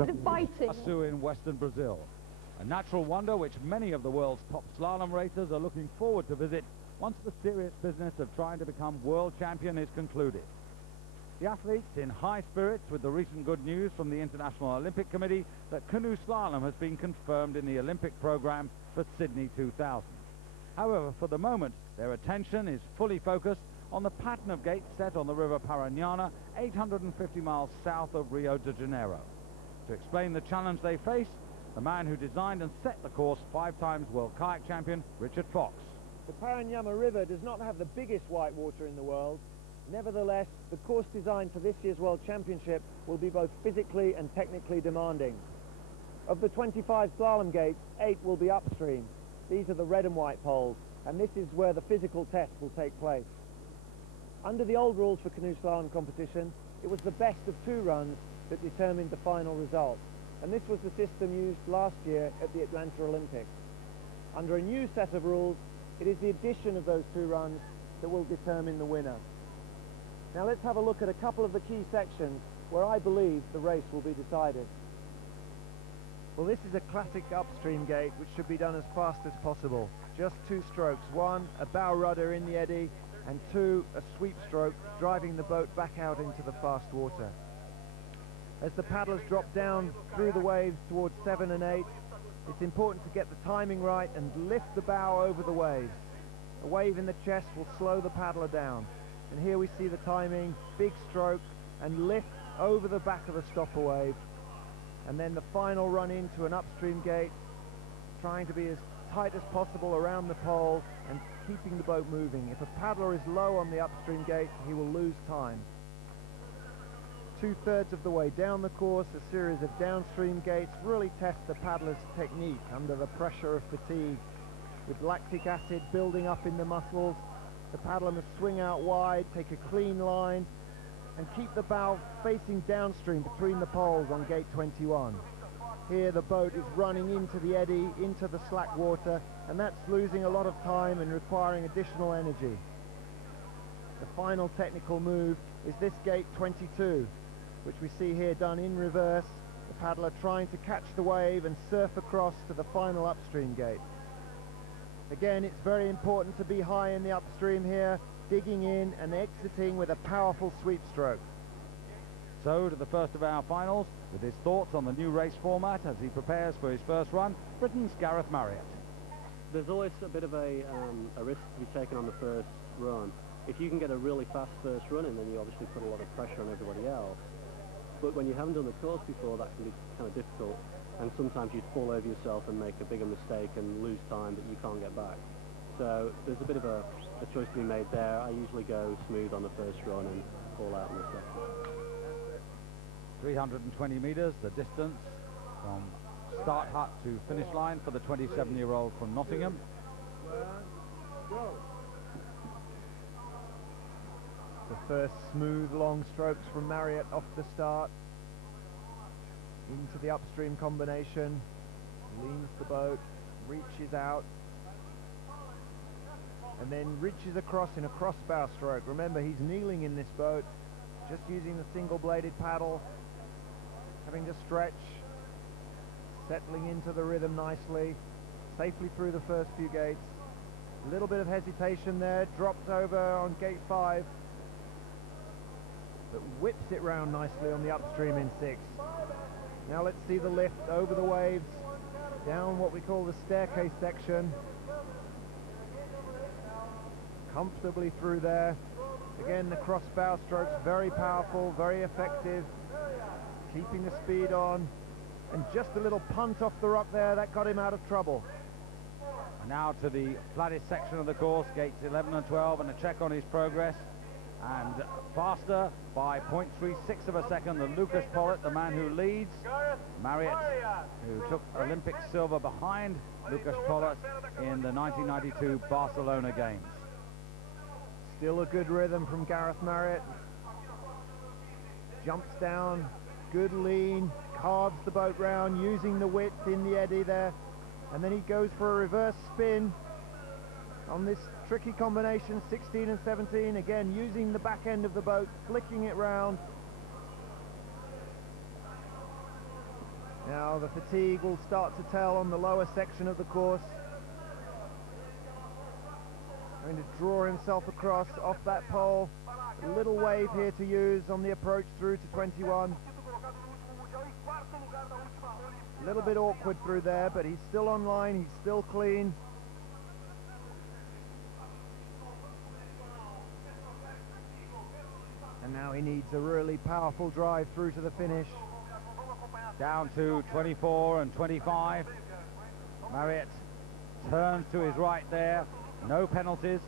bit of biting. Açu in western Brazil, a natural wonder which many of the world's top slalom racers are looking forward to visit once the serious business of trying to become world champion is concluded. The athletes in high spirits with the recent good news from the International Olympic Committee that canoe slalom has been confirmed in the Olympic program for Sydney 2000. However, for the moment, their attention is fully focused on the pattern of gates set on the River Paraná, 850 miles south of Rio de Janeiro. To explain the challenge they face, the man who designed and set the course, 5 times world kayak champion, Richard Fox. The Paraná River does not have the biggest white water in the world. Nevertheless, the course design for this year's World Championship will be both physically and technically demanding. Of the 25 slalom gates, 8 will be upstream. These are the red and white poles, and this is where the physical test will take place. Under the old rules for canoe slalom competition, it was the best of 2 runs that determined the final result, and this was the system used last year at the Atlanta Olympics. Under a new set of rules, it is the addition of those 2 runs that will determine the winner. Now let's have a look at a couple of the key sections where I believe the race will be decided. Well, this is a classic upstream gate which should be done as fast as possible. Just 2 strokes. 1, a bow rudder in the eddy, and 2, a sweep stroke, driving the boat back out into the fast water. As the paddlers drop down through the waves towards 7 and 8, it's important to get the timing right and lift the bow over the waves. A wave in the chest will slow the paddler down. And here we see the timing, big stroke, and lift over the back of the stopper wave. And then the final run into an upstream gate, trying to be as tight as possible around the pole and keeping the boat moving. If a paddler is low on the upstream gate, he will lose time. 2/3 of the way down the course, a series of downstream gates really test the paddler's technique under the pressure of fatigue. With lactic acid building up in the muscles, the paddler must swing out wide, take a clean line, and keep the bow facing downstream between the poles on gate 21. Here the boat is running into the eddy, into the slack water, and that's losing a lot of time and requiring additional energy. The final technical move is this gate 22, which we see here done in reverse, the paddler trying to catch the wave and surf across to the final upstream gate. Again, it's very important to be high in the upstream here, digging in and exiting with a powerful sweep stroke. So to the first of our finals, with his thoughts on the new race format as he prepares for his first run, Britain's Gareth Marriott. There's always a bit of a risk to be taken on the first run. If you can get a really fast first run in, then you obviously put a lot of pressure on everybody else. But when you haven't done the course before, that can be kind of difficult. And sometimes you'd fall over yourself and make a bigger mistake and lose time that you can't get back. So there's a bit of a choice to be made there. I usually go smooth on the first run and fall out on the second. 320 metres, the distance from start hut to finish line for the 27-year-old from Nottingham. The first smooth long strokes from Marriott off the start. Into the upstream combination, leans the boat, reaches out, and then reaches across in a crossbow stroke. Remember, he's kneeling in this boat, just using the single-bladed paddle, having to stretch, settling into the rhythm nicely, safely through the first few gates. A little bit of hesitation there, drops over on gate 5, but whips it round nicely on the upstream in 6. Now let's see the lift over the waves, down what we call the staircase section. Comfortably through there. Again, the cross bow strokes, very powerful, very effective. Keeping the speed on. And just a little punt off the rock there, that got him out of trouble. Now to the flattest section of the course, gates 11 and 12, and a check on his progress. And faster by 0.36 of a second than Lucas Pollitt, the man who leads. Marriott, who took Olympic silver behind Lucas Pollitt in the 1992 Barcelona Games. Still a good rhythm from Gareth Marriott. Jumps down, good lean, carves the boat round, using the width in the eddy there. And then he goes for a reverse spin on this tricky combination, 16 and 17, again using the back end of the boat, flicking it round. the fatigue will start to tell on the lower section of the course. Going to draw himself across off that pole. A little wave here to use on the approach through to 21. A little bit awkward through there, but he's still on line, he's still clean. And now he needs a really powerful drive through to the finish. Down to 24 and 25. Marriott turns to his right there. No penalties.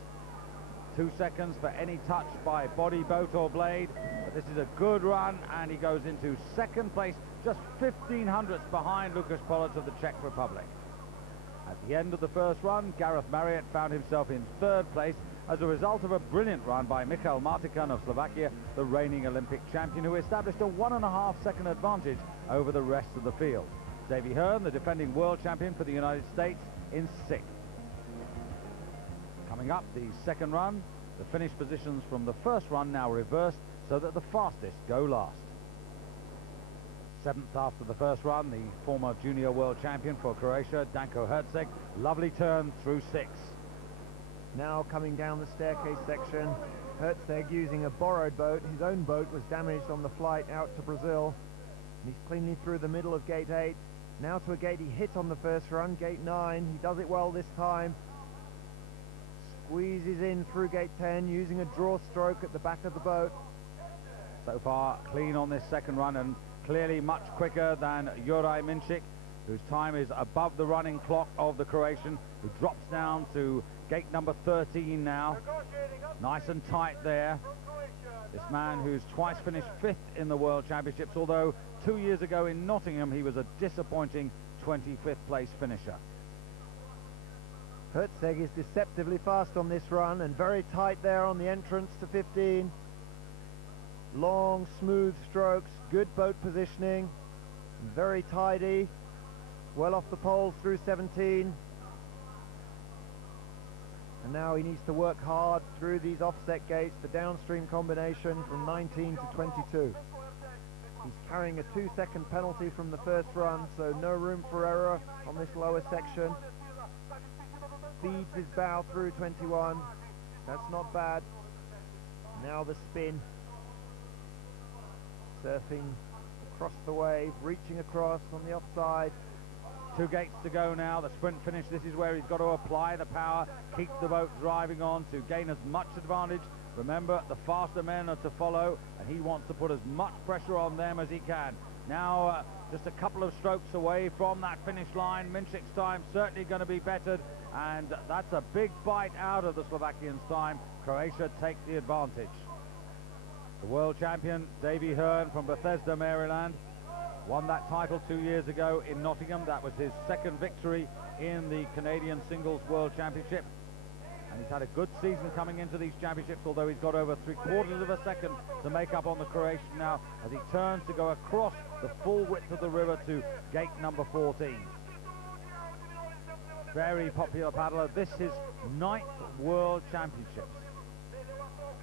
2 seconds for any touch by body, boat or blade. But this is a good run, and he goes into second place, just 15 hundredths behind Lukas Pollitt of the Czech Republic. At the end of the first run, Gareth Marriott found himself in third place as a result of a brilliant run by Michal Martikan of Slovakia, the reigning Olympic champion, who established a 1.5 second advantage over the rest of the field. Davy Hearn, the defending world champion for the United States, in sixth. Coming up, the second run, the finish positions from the first run now reversed so that the fastest go last. Seventh after the first run, the former junior world champion for Croatia, Danko Herceg. Lovely turn through 6. Now coming down the staircase section, Herceg using a borrowed boat. His own boat was damaged on the flight out to Brazil. And he's cleanly through the middle of gate 8. Now to a gate he hit on the first run, gate 9. He does it well this time. Squeezes in through gate 10 using a draw stroke at the back of the boat. So far clean on this second run, and clearly much quicker than Juraj Minčík, whose time is above the running clock of the Croatian, who drops down to gate number 13 now. Nice and tight there. This man who's twice finished 5th in the World Championships, although 2 years ago in Nottingham he was a disappointing 25th place finisher. Herceg is deceptively fast on this run and very tight there on the entrance to 15. Long, smooth strokes, good boat positioning, very tidy, well off the poles through 17. And now he needs to work hard through these offset gates, the downstream combination from 19 to 22. He's carrying a 2-second penalty from the first run, so no room for error on this lower section. Feeds his bow through 21. That's not bad. Now the spin. Surfing across the wave, reaching across on the offside. 2 gates to go now, the sprint finish. This is where he's got to apply the power, keep the boat driving on to gain as much advantage. Remember, the faster men are to follow, and he wants to put as much pressure on them as he can. Now, just a couple of strokes away from that finish line. Minčík's time certainly going to be bettered, and that's a big bite out of the Slovakian's time. Croatia take the advantage. The world champion, Davy Hearn from Bethesda, Maryland, won that title 2 years ago in Nottingham. That was his second victory in the Canadian Singles World Championship. And he's had a good season coming into these championships, although he's got over 3/4 of a second to make up on the Croatian now as he turns to go across the full width of the river to gate number 14. Very popular paddler. This is 9th World Championships.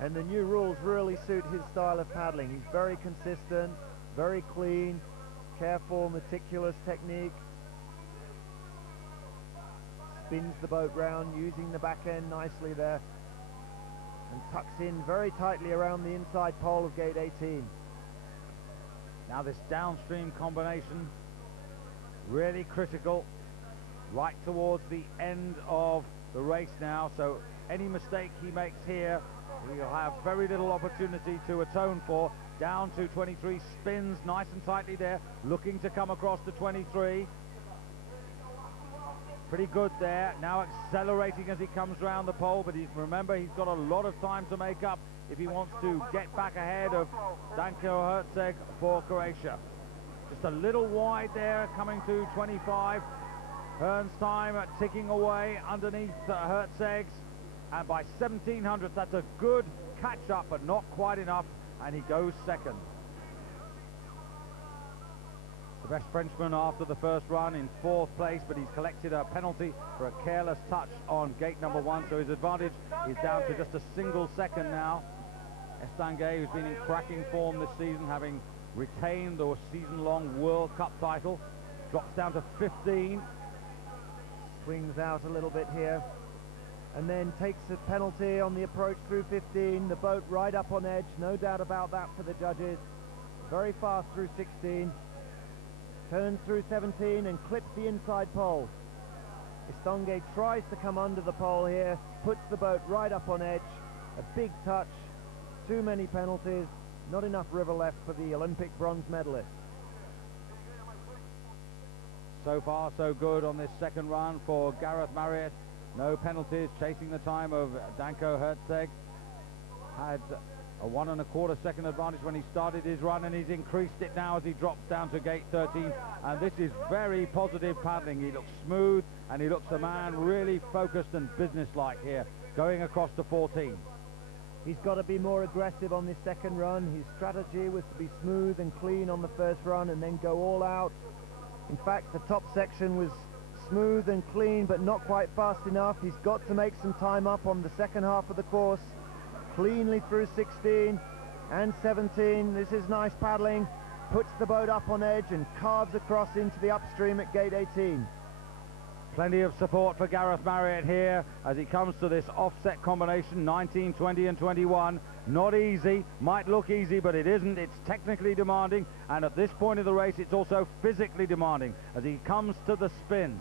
And the new rules really suit his style of paddling. He's very consistent, very clean, careful, meticulous technique. Spins the boat round, using the back end nicely there. And tucks in very tightly around the inside pole of gate 18. Now this downstream combination, really critical, right towards the end of the race now. So any mistake he makes here, he'll have very little opportunity to atone for. Down to 23, spins nice and tightly there, looking to come across to 23. Pretty good there. Now accelerating as he comes round the pole, but remember, he's got a lot of time to make up if he wants to get back ahead of Danko Herceg for Croatia. Just a little wide there, coming to 25. Hearn's time ticking away underneath Herceg's, and by 1700ths, that's a good catch-up, but not quite enough, and he goes second. The best Frenchman after the first run in 4th place, but he's collected a penalty for a careless touch on gate number 1, so his advantage is down to just a single second now. Estanguet, who's been in cracking form this season, having retained the season-long World Cup title. Drops down to 15. Swings out a little bit here, and then takes a penalty on the approach through 15. The boat right up on edge, no doubt about that for the judges. Very fast through 16. Turns through 17 and clips the inside pole. Istonge tries to come under the pole here, puts the boat right up on edge. A big touch, too many penalties, not enough river left for the Olympic bronze medalist. So far so good on this second run for Gareth Marriott. No penalties, chasing the time of Danko Hertzeg. Had a 1 1/4 second advantage when he started his run, and he's increased it now as he drops down to gate 13. And this is very positive paddling. He looks smooth, and he looks a man really focused and businesslike here, going across to 14. He's got to be more aggressive on this second run. His strategy was to be smooth and clean on the first run and then go all out. In fact, the top section was smooth and clean, but not quite fast enough. He's got to make some time up on the second half of the course. Cleanly through 16 and 17. This is nice paddling. Puts the boat up on edge and carves across into the upstream at gate 18. Plenty of support for Gareth Marriott here as he comes to this offset combination, 19, 20 and 21. Not easy, might look easy, but it isn't. It's technically demanding, and at this point of the race it's also physically demanding as he comes to the spin.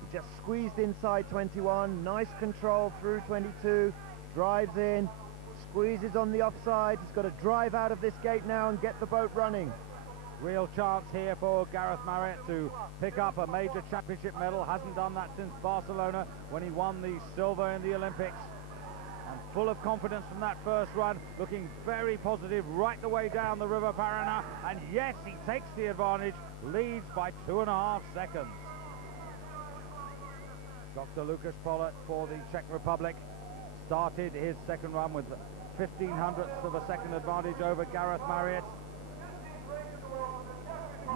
He just squeezed inside 21, nice control through 22, drives in, squeezes on the offside. He's got to drive out of this gate now and get the boat running. Real chance here for Gareth Marriott to pick up a major championship medal. Hasn't done that since Barcelona when he won the silver in the Olympics. And full of confidence from that first run, looking very positive right the way down the River Paraná. And yes, he takes the advantage, leads by 2.5 seconds. Dr. Lukas Pollitt for the Czech Republic started his second run with 0.15 of a second advantage over Gareth Marriott.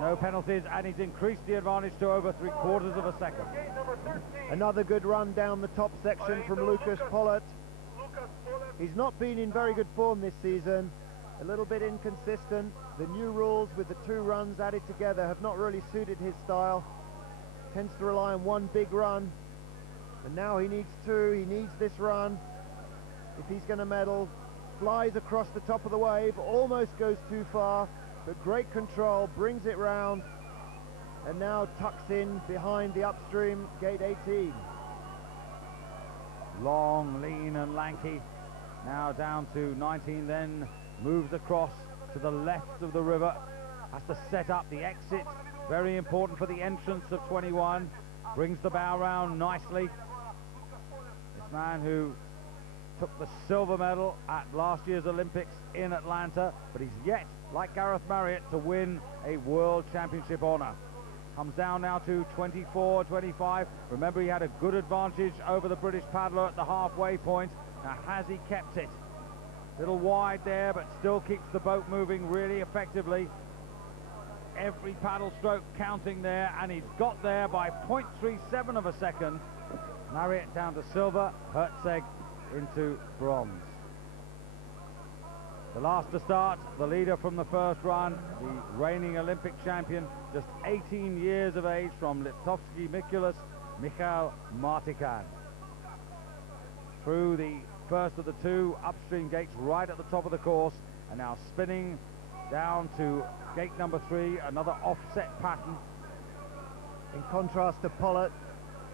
No penalties, and he's increased the advantage to over 3/4 of a second. Another good run down the top section from Lukas Pollitt. He's not been in very good form this season, a little bit inconsistent. The new rules with the 2 runs added together have not really suited his style. Tends to rely on 1 big run, and now he needs 2. He needs this run if he's going to medal. Flies across the top of the wave, almost goes too far, but great control, brings it round, and now tucks in behind the upstream gate 18. Long, lean and lanky, now down to 19, then moves across to the left of the river, has to set up the exit, very important for the entrance of 21, brings the bow round nicely. This man who took the silver medal at last year's Olympics in Atlanta, but he's yet, like Gareth Marriott, to win a World Championship honour. Comes down now to 24, 25. Remember, he had a good advantage over the British paddler at the halfway point. Now, has he kept it? Little wide there, but still keeps the boat moving really effectively. Every paddle stroke counting there, and he's got there by 0.37 of a second. Marriott down to silver, Hertzeg into bronze. The last to start, the leader from the first run, the reigning Olympic champion, just 18 years of age, from Liptovsky Mikulas, Michal Martikan. Through the first of the 2 upstream gates right at the top of the course, and now spinning down to gate number 3, another offset pattern. In contrast to Pollitt,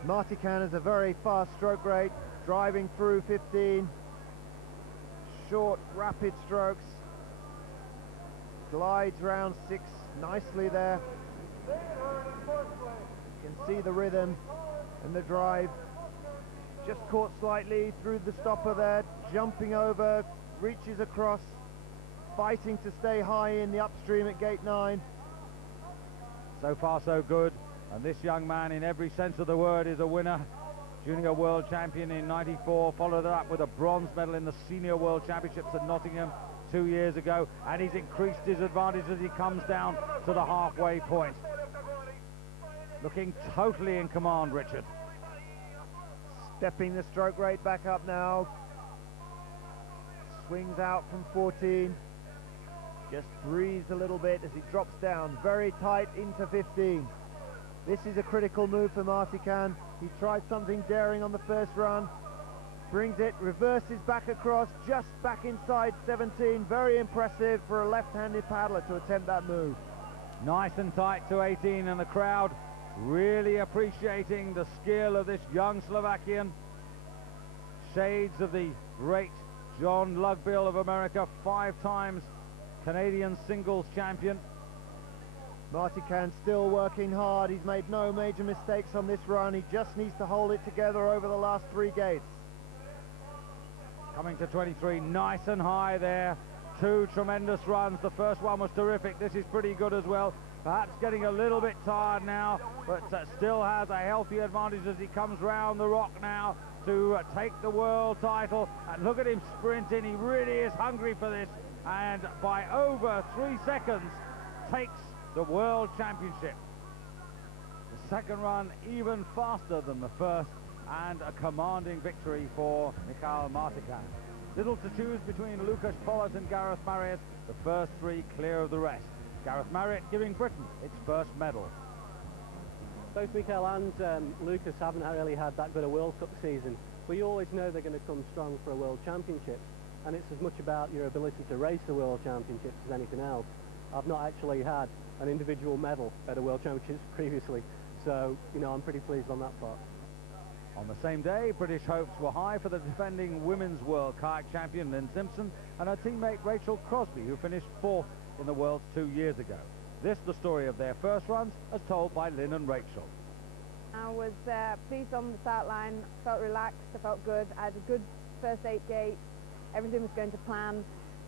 Martikan has a very fast stroke rate, driving through 15. Short, rapid strokes. Glides round 6 nicely there. You can see the rhythm and the drive. Just caught slightly through the stopper there, jumping over, reaches across, fighting to stay high in the upstream at gate 9. So far so good, and this young man in every sense of the word is a winner. Junior world champion in '94, followed it up with a bronze medal in the senior world championships at Nottingham 2 years ago, and he's increased his advantage as he comes down to the halfway point. Looking totally in command, Richard. Stepping the stroke rate back up now. Swings out from 14. Just breathes a little bit as he drops down very tight into 15. This is a critical move for Martican. He tried something daring on the first run. Brings it, reverses back across, just back inside 17. Very impressive for a left-handed paddler to attempt that move. Nice and tight to 18, and the crowd really appreciating the skill of this young Slovakian. Shades of the great John Lugbill of America, 5 times Canadian singles champion. Martican still working hard. He's made no major mistakes on this run. He just needs to hold it together over the last 3 gates. Coming to 23, nice and high there. 2 tremendous runs. The first one was terrific. This is pretty good as well. Perhaps getting a little bit tired now, but still has a healthy advantage as he comes round the rock now to take the world title. And look at him sprinting. He really is hungry for this, and by over 3 seconds takes the world championship. The second run even faster than the first, and a commanding victory for Michael Martican. Little to choose between Lucas Pollitt and Gareth Marriott. The first 3 clear of the rest. Gareth Marriott giving Britain its first medal. Both Michael and Lucas haven't really had that good a World Cup season, but you always know they're going to come strong for a World Championship, and it's as much about your ability to race the World Championships as anything else. I've not actually had an individual medal at a World Championships previously, so, you know, I'm pretty pleased on that part. On the same day, British hopes were high for the defending women's world kayak champion Lynn Simpson and her teammate Rachel Crosby, who finished 4th in the Worlds 2 years ago. This the story of their first runs, as told by Lynn and Rachel. I was pleased on the start line, felt relaxed, I felt good. I had a good first 8 gates, everything was going to plan.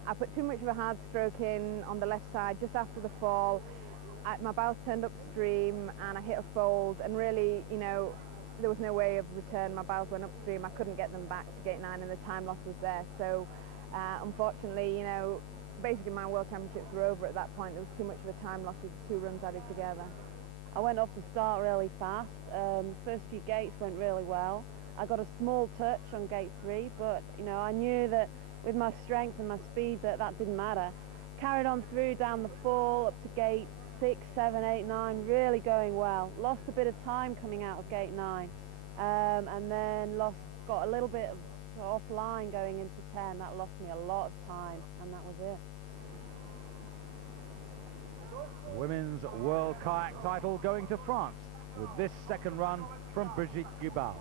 I put too much of a hard stroke in on the left side just after the fall. My bows turned upstream and I hit a fold, and really, you know, there was no way of return. My bows went upstream, I couldn't get them back to gate 9 and the time loss was there. So unfortunately, you know, basically my World Championships were over at that point. There was too much of a time loss with 2 runs added together. I went off the start really fast. First few gates went really well. I got a small touch on gate 3, but you know, I knew that with my strength and my speed that didn't matter. Carried on through down the fall up to gate 6, 7, 8, 9, really going well. Lost a bit of time coming out of gate 9, and then got a little bit of offline going into 10. That lost me a lot of time, and that was it. Women's World Kayak title going to France with this second run from Brigitte Guibal.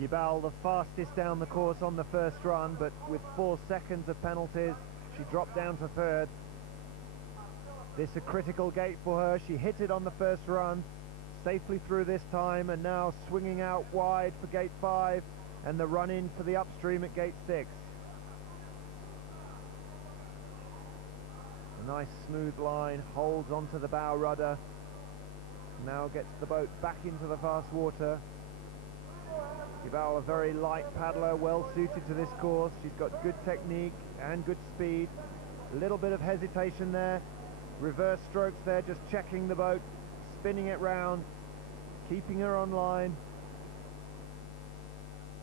Guibal the fastest down the course on the first run, but with 4 seconds of penalties, she dropped down to 3rd. This a critical gate for her. She hit it on the first run, safely through this time, and now swinging out wide for gate 5 and the run in for the upstream at gate 6. A nice smooth line, holds onto the bow rudder, now gets the boat back into the fast water. Guibal, a very light paddler, well suited to this course. She's got good technique and good speed. A little bit of hesitation there. Reverse strokes there, just checking the boat, spinning it round, keeping her on line.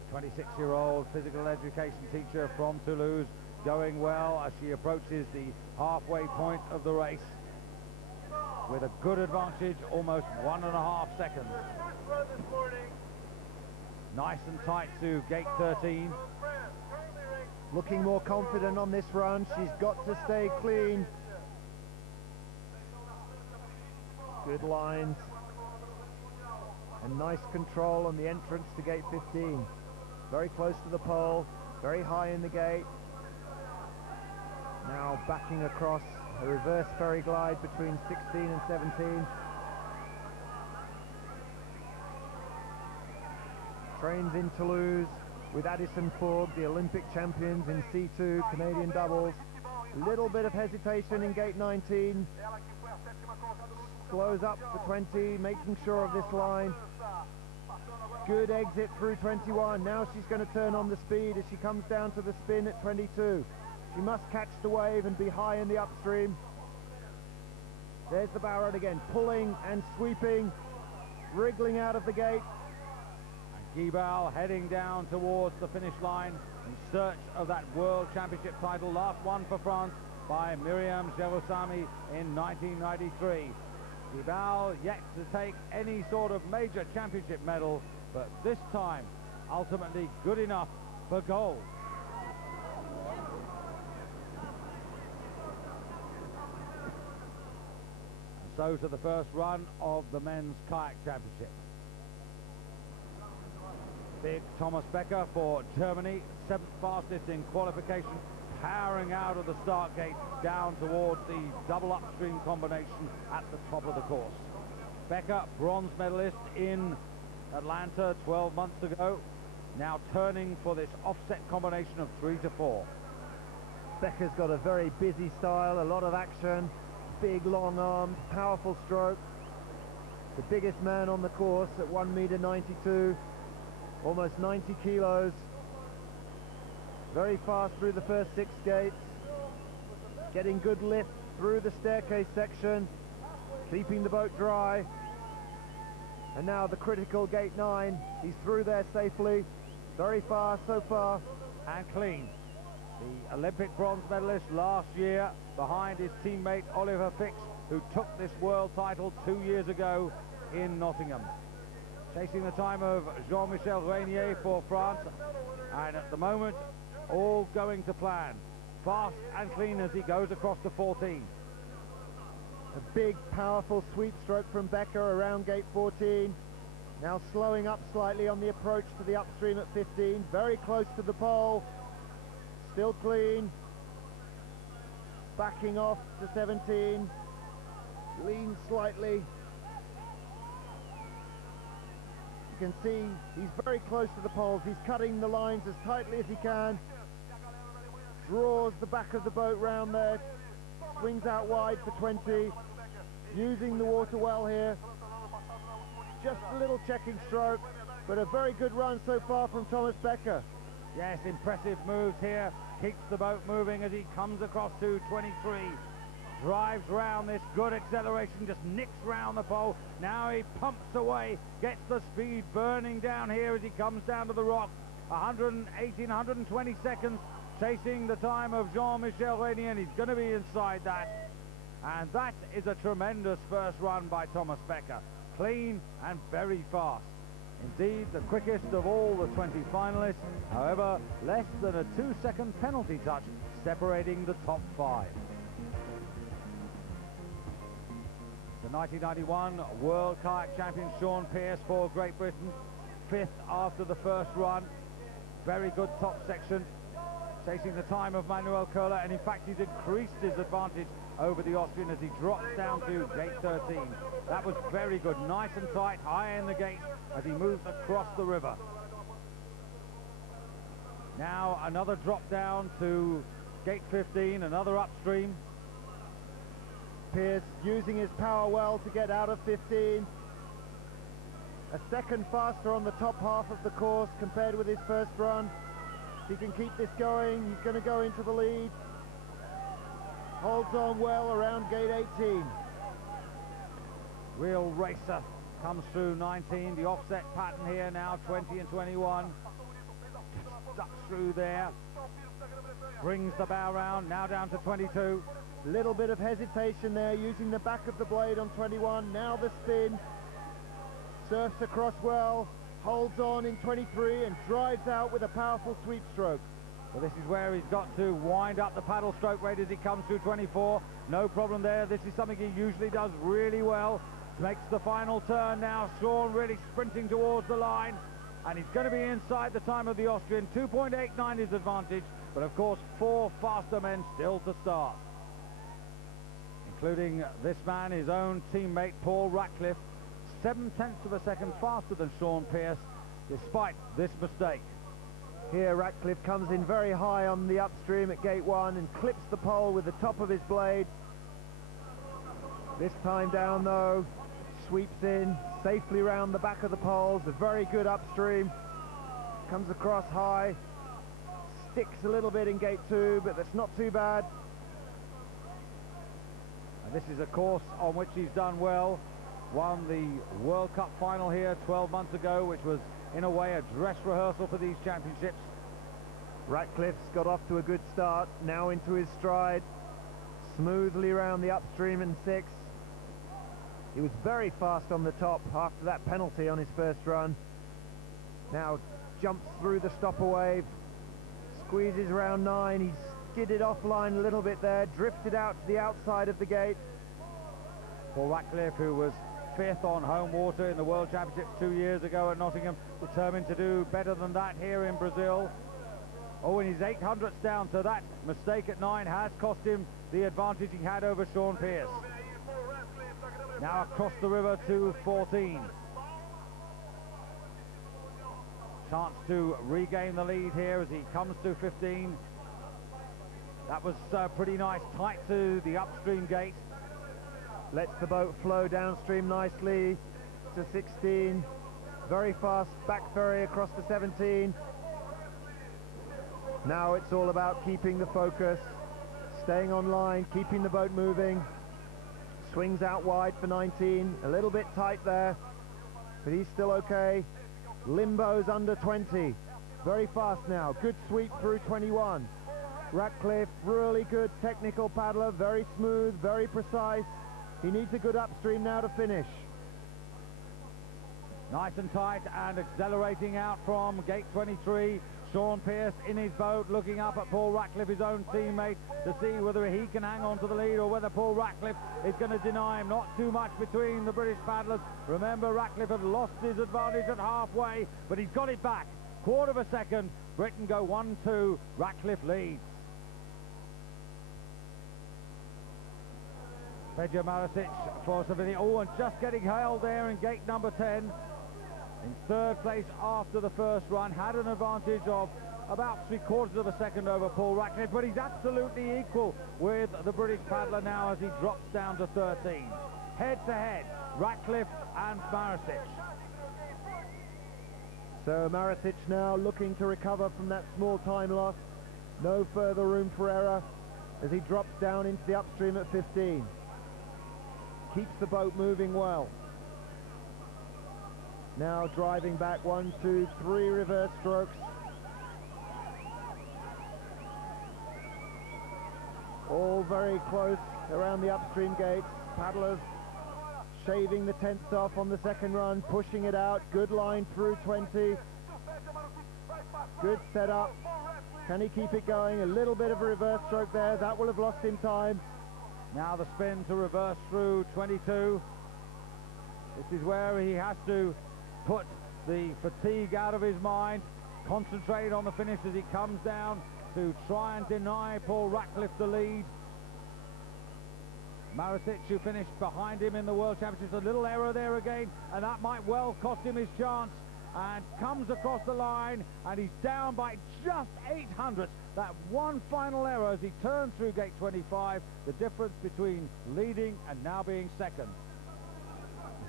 The 26-year-old physical education teacher from Toulouse going well as she approaches the halfway point of the race with a good advantage, almost 1.5 seconds. Nice and tight to gate 13. Looking more confident on this run. She's got to stay clean. Good lines and nice control on the entrance to gate 15. Very close to the pole, very high in the gate. Now backing across a reverse ferry glide between 16 and 17. Trains in Toulouse with Addison Fogg, the Olympic champions in C2 Canadian doubles. Little bit of hesitation in gate 19. Slows up for 20, making sure of this line. Good exit through 21. Now she's going to turn on the speed as she comes down to the spin at 22. She must catch the wave and be high in the upstream. There's the bow rod again, pulling and sweeping, wriggling out of the gate. And Guibal heading down towards the finish line in search of that World Championship title, last won for France by Myriam Jerusami in 1993. Gibal yet to take any sort of major championship medal, but this time ultimately good enough for gold. And so to the first run of the men's kayak championship. Big Thomas Becker for Germany, 7th fastest in qualification, powering out of the start gate down towards the double upstream combination at the top of the course. Becker, bronze medalist in Atlanta 12 months ago, now turning for this offset combination of 3 to 4. Becker's got a very busy style, a lot of action, big long arms, powerful stroke. The biggest man on the course at 1m92, almost 90 kilos. Very fast through the first 6 gates, getting good lift through the staircase section, keeping the boat dry. And now the critical gate 9, he's through there safely, very fast so far. And clean. The Olympic bronze medalist last year, behind his teammate Oliver Fix, who took this world title 2 years ago in Nottingham. Chasing the time of Jean-Michel Reynier for France, and at the moment all going to plan. Fast and clean as he goes across the 14. A big, powerful sweep stroke from Becker around gate 14. Now slowing up slightly on the approach to the upstream at 15. Very close to the pole. Still clean. Backing off to 17. Leans slightly. You can see he's very close to the poles. He's cutting the lines as tightly as he can. Draws the back of the boat round there. Swings out wide for 20. Using the water well here. Just a little checking stroke, but a very good run so far from Thomas Becker. Yes, impressive moves here. Keeps the boat moving as he comes across to 23. Drives round this good acceleration, just nicks round the pole. Now he pumps away, gets the speed burning down here as he comes down to the rock. 118, 120 seconds, chasing the time of Jean-Michel Reynier, and he's going to be inside that. And that is a tremendous first run by Thomas Becker. Clean and very fast. Indeed, the quickest of all the 20 finalists. However, less than a 2-second penalty touch separating the top 5. The 1991 World Kayak Champion Sean Pearce for Great Britain, 5th after the first run. Very good top section, chasing the time of Manuel Kohler, and in fact he's increased his advantage over the Austrian as he drops down to gate 13. That was very good, nice and tight, high in the gate as he moves across the river. Now another drop down to gate 15, another upstream. Pearce using his power well to get out of 15. A second faster on the top half of the course compared with his first run. If he can keep this going, he's going to go into the lead. Holds on well around gate 18. Real racer comes through 19. The offset pattern here now, 20 and 21. Stuck through there. Brings the bow round, now down to 22. Little bit of hesitation there, using the back of the blade on 21. Now the spin. Surfs across well. Holds on in 23 and drives out with a powerful sweep stroke. Well, this is where he's got to wind up the paddle stroke rate as he comes through 24. No problem there. This is something he usually does really well. Makes the final turn now. Sean really sprinting towards the line. And he's going to be inside the time of the Austrian. 2.89 his advantage. But of course, 4 faster men still to start. Including this man, his own teammate, Paul Ratcliffe. 7/10 of a second faster than Sean Pearce, despite this mistake. Here Ratcliffe comes in very high on the upstream at gate 1 and clips the pole with the top of his blade. This time down though, sweeps in safely round the back of the poles. A very good upstream. Comes across high. Sticks a little bit in gate 2, but that's not too bad. And this is a course on which he's done well. Won the World Cup final here 12 months ago, which was in a way a dress rehearsal for these championships. Ratcliffe's got off to a good start, now into his stride. Smoothly around the upstream in 6. He was very fast on the top after that penalty on his first run. Now jumps through the stopper wave, squeezes around 9. He's skidded offline a little bit there, drifted out to the outside of the gate. Paul Ratcliffe, who was 5th on home water in the World Championship 2 years ago at Nottingham, determined to do better than that here in Brazil. Oh, and he's 800ths down, so that mistake at 9 has cost him the advantage he had over Sean Pearce. Now across the river to 14. Chance to regain the lead here as he comes to 15. That was pretty nice, tight to the upstream gate. Lets the boat flow downstream nicely to 16. Very fast back ferry across to 17. Now it's all about keeping the focus, staying on line, keeping the boat moving. Swings out wide for 19, a little bit tight there, but he's still okay. Limbo's under 20, very fast now, good sweep through 21. Ratcliffe, really good technical paddler, very smooth, very precise. He needs a good upstream now to finish. Nice and tight and accelerating out from gate 23. Sean Pearce in his boat looking up at Paul Ratcliffe, his own teammate, to see whether he can hang on to the lead or whether Paul Ratcliffe is going to deny him. Not too much between the British paddlers. Remember, Ratcliffe had lost his advantage at halfway, but he's got it back. Quarter of a second. Britain go 1-2. Ratcliffe leads. Peja Marasic for Slovenia. Oh, and just getting held there in gate number 10. In 3rd place after the first run, had an advantage of about 3/4 of a second over Paul Ratcliffe, but he's absolutely equal with the British paddler now as he drops down to 13. Head to head, Ratcliffe and Marasic. So Marasic now looking to recover from that small time loss. No further room for error as he drops down into the upstream at 15. Keeps the boat moving well. Now driving back 1, 2, 3 reverse strokes. All very close around the upstream gates. Paddlers shaving the tenths off on the second run, pushing it out. Good line through 20. Good setup. Can he keep it going? A little bit of a reverse stroke there. That will have lost him time. Now the spin to reverse through 22. This is where he has to put the fatigue out of his mind, concentrate on the finish as he comes down to try and deny Paul Ratcliffe the lead. Marasic, who finished behind him in the World Championships, a little error there again, and that might well cost him his chance, and comes across the line, and he's down by just 800ths. That one final error as he turns through gate 25, the difference between leading and now being second.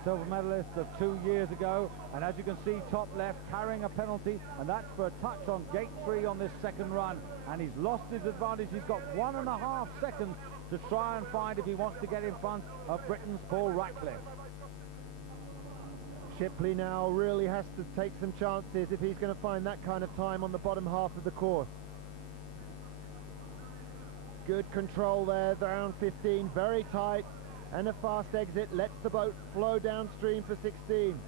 Silver medalist of 2 years ago, and as you can see, top left carrying a penalty, and that's for a touch on gate 3 on this second run, and he's lost his advantage. He's got 1.5 seconds to try and find if he wants to get in front of Britain's Paul Ratcliffe. Shipley now really has to take some chances if he's going to find that kind of time on the bottom half of the course. Good control there, down 15, very tight. And a fast exit, lets the boat flow downstream for 16.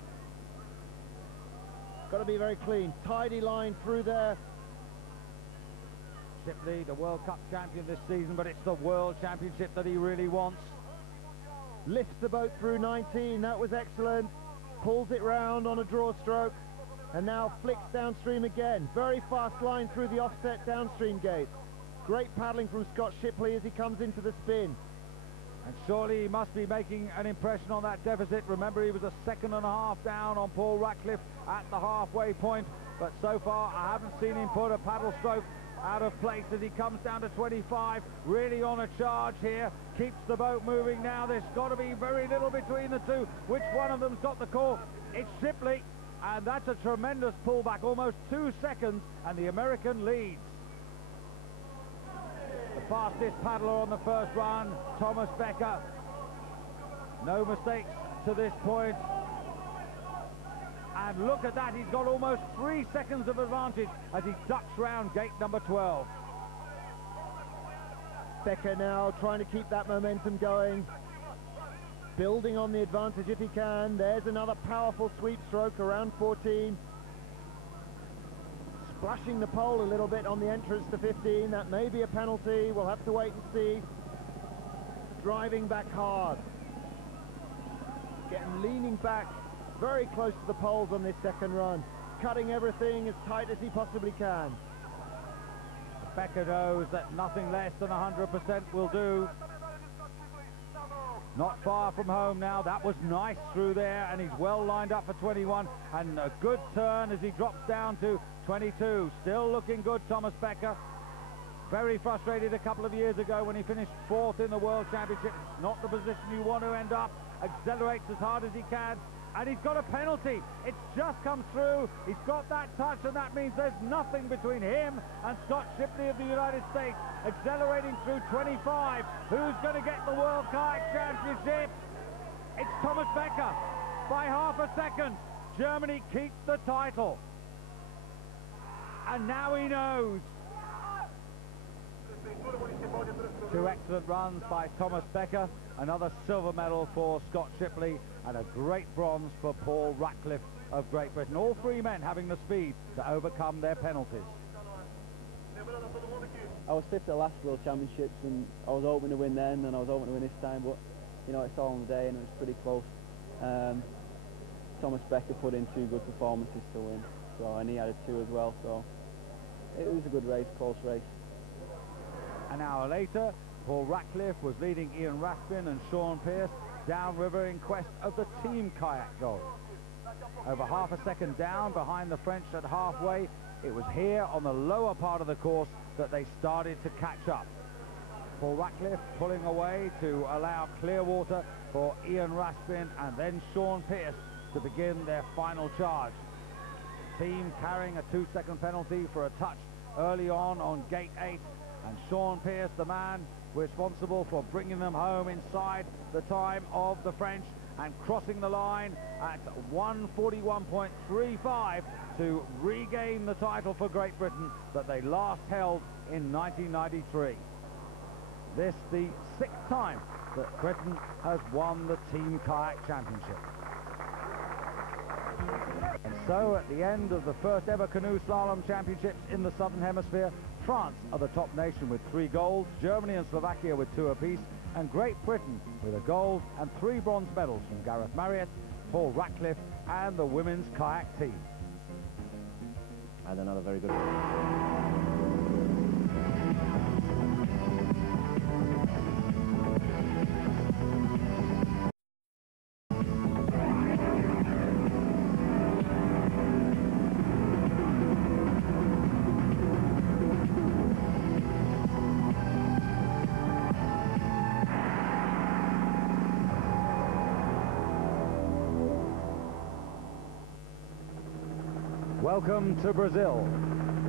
Got to be very clean, tidy line through there. Shipley, the World Cup champion this season, but it's the World Championship that he really wants. Lifts the boat through 19, that was excellent. Pulls it round on a draw stroke, and now flicks downstream again. Very fast line through the offset downstream gate. Great paddling from Scott Shipley as he comes into the spin. And surely he must be making an impression on that deficit. Remember, he was 1.5 seconds down on Paul Ratcliffe at the halfway point. But so far, I haven't seen him put a paddle stroke out of place as he comes down to 25. Really on a charge here. Keeps the boat moving now. There's got to be very little between the two. Which one of them's got the call? It's Shipley. And that's a tremendous pullback. Almost 2 seconds. And the American leads. The fastest paddler on the first run, Thomas Becker. No mistakes to this point. And look at that, he's got almost 3 seconds of advantage as he ducks round gate number 12. Becker now trying to keep that momentum going. building on the advantage if he can. There's another powerful sweep stroke around 14. Splashing the pole a little bit on the entrance to 15. That may be a penalty. We'll have to wait and see. Driving back hard. Getting leaning back very close to the poles on this second run. Cutting everything as tight as he possibly can. Becker knows that nothing less than 100% will do. Not far from home now. That was nice through there, and he's well lined up for 21, and a good turn as he drops down to 22. Still looking good, Thomas Becker. Very frustrated a couple of years ago when he finished 4th in the World Championship. Not the position you want to end up. Accelerates as hard as he can, and he's got a penalty. It's just come through. He's got that touch, and that means there's nothing between him and Scott Shipley of the United States. Accelerating through 25. Who's going to get the World Kayak Championship? It's Thomas Becker. By half a second, Germany keeps the title. And now he knows. 2 excellent runs by Thomas Becker. Another silver medal for Scott Shipley, and a great bronze for Paul Ratcliffe of Great Britain. All 3 men having the speed to overcome their penalties. I was 5th at the last World Championships, and I was hoping to win then, and I was hoping to win this time, but you know, it's all on the day, and it was pretty close. Thomas Becker put in 2 good performances to win, and he added 2 as well, so it was a good race, close race. An hour later, Paul Ratcliffe was leading Ian Raspin and Sean Pearce downriver in quest of the team kayak gold. Over half a second down behind the French at halfway, it was here on the lower part of the course that they started to catch up. Paul Ratcliffe pulling away to allow clear water for Ian Raspin and then Sean Pearce to begin their final charge. Team carrying a 2-second penalty for a touch early on gate 8, and Sean Pearce, the man responsible for bringing them home inside the time of the French and crossing the line at 1:41.35 to regain the title for Great Britain that they last held in 1993. This the 6th time that Britain has won the Team Kayak Championship. And so at the end of the first ever canoe slalom championships in the Southern Hemisphere, France are the top nation with 3 golds, Germany and Slovakia with 2 apiece, and Great Britain with a gold and 3 bronze medals from Gareth Marriott, Paul Ratcliffe and the women's kayak team. And another very good Welcome to Brazil,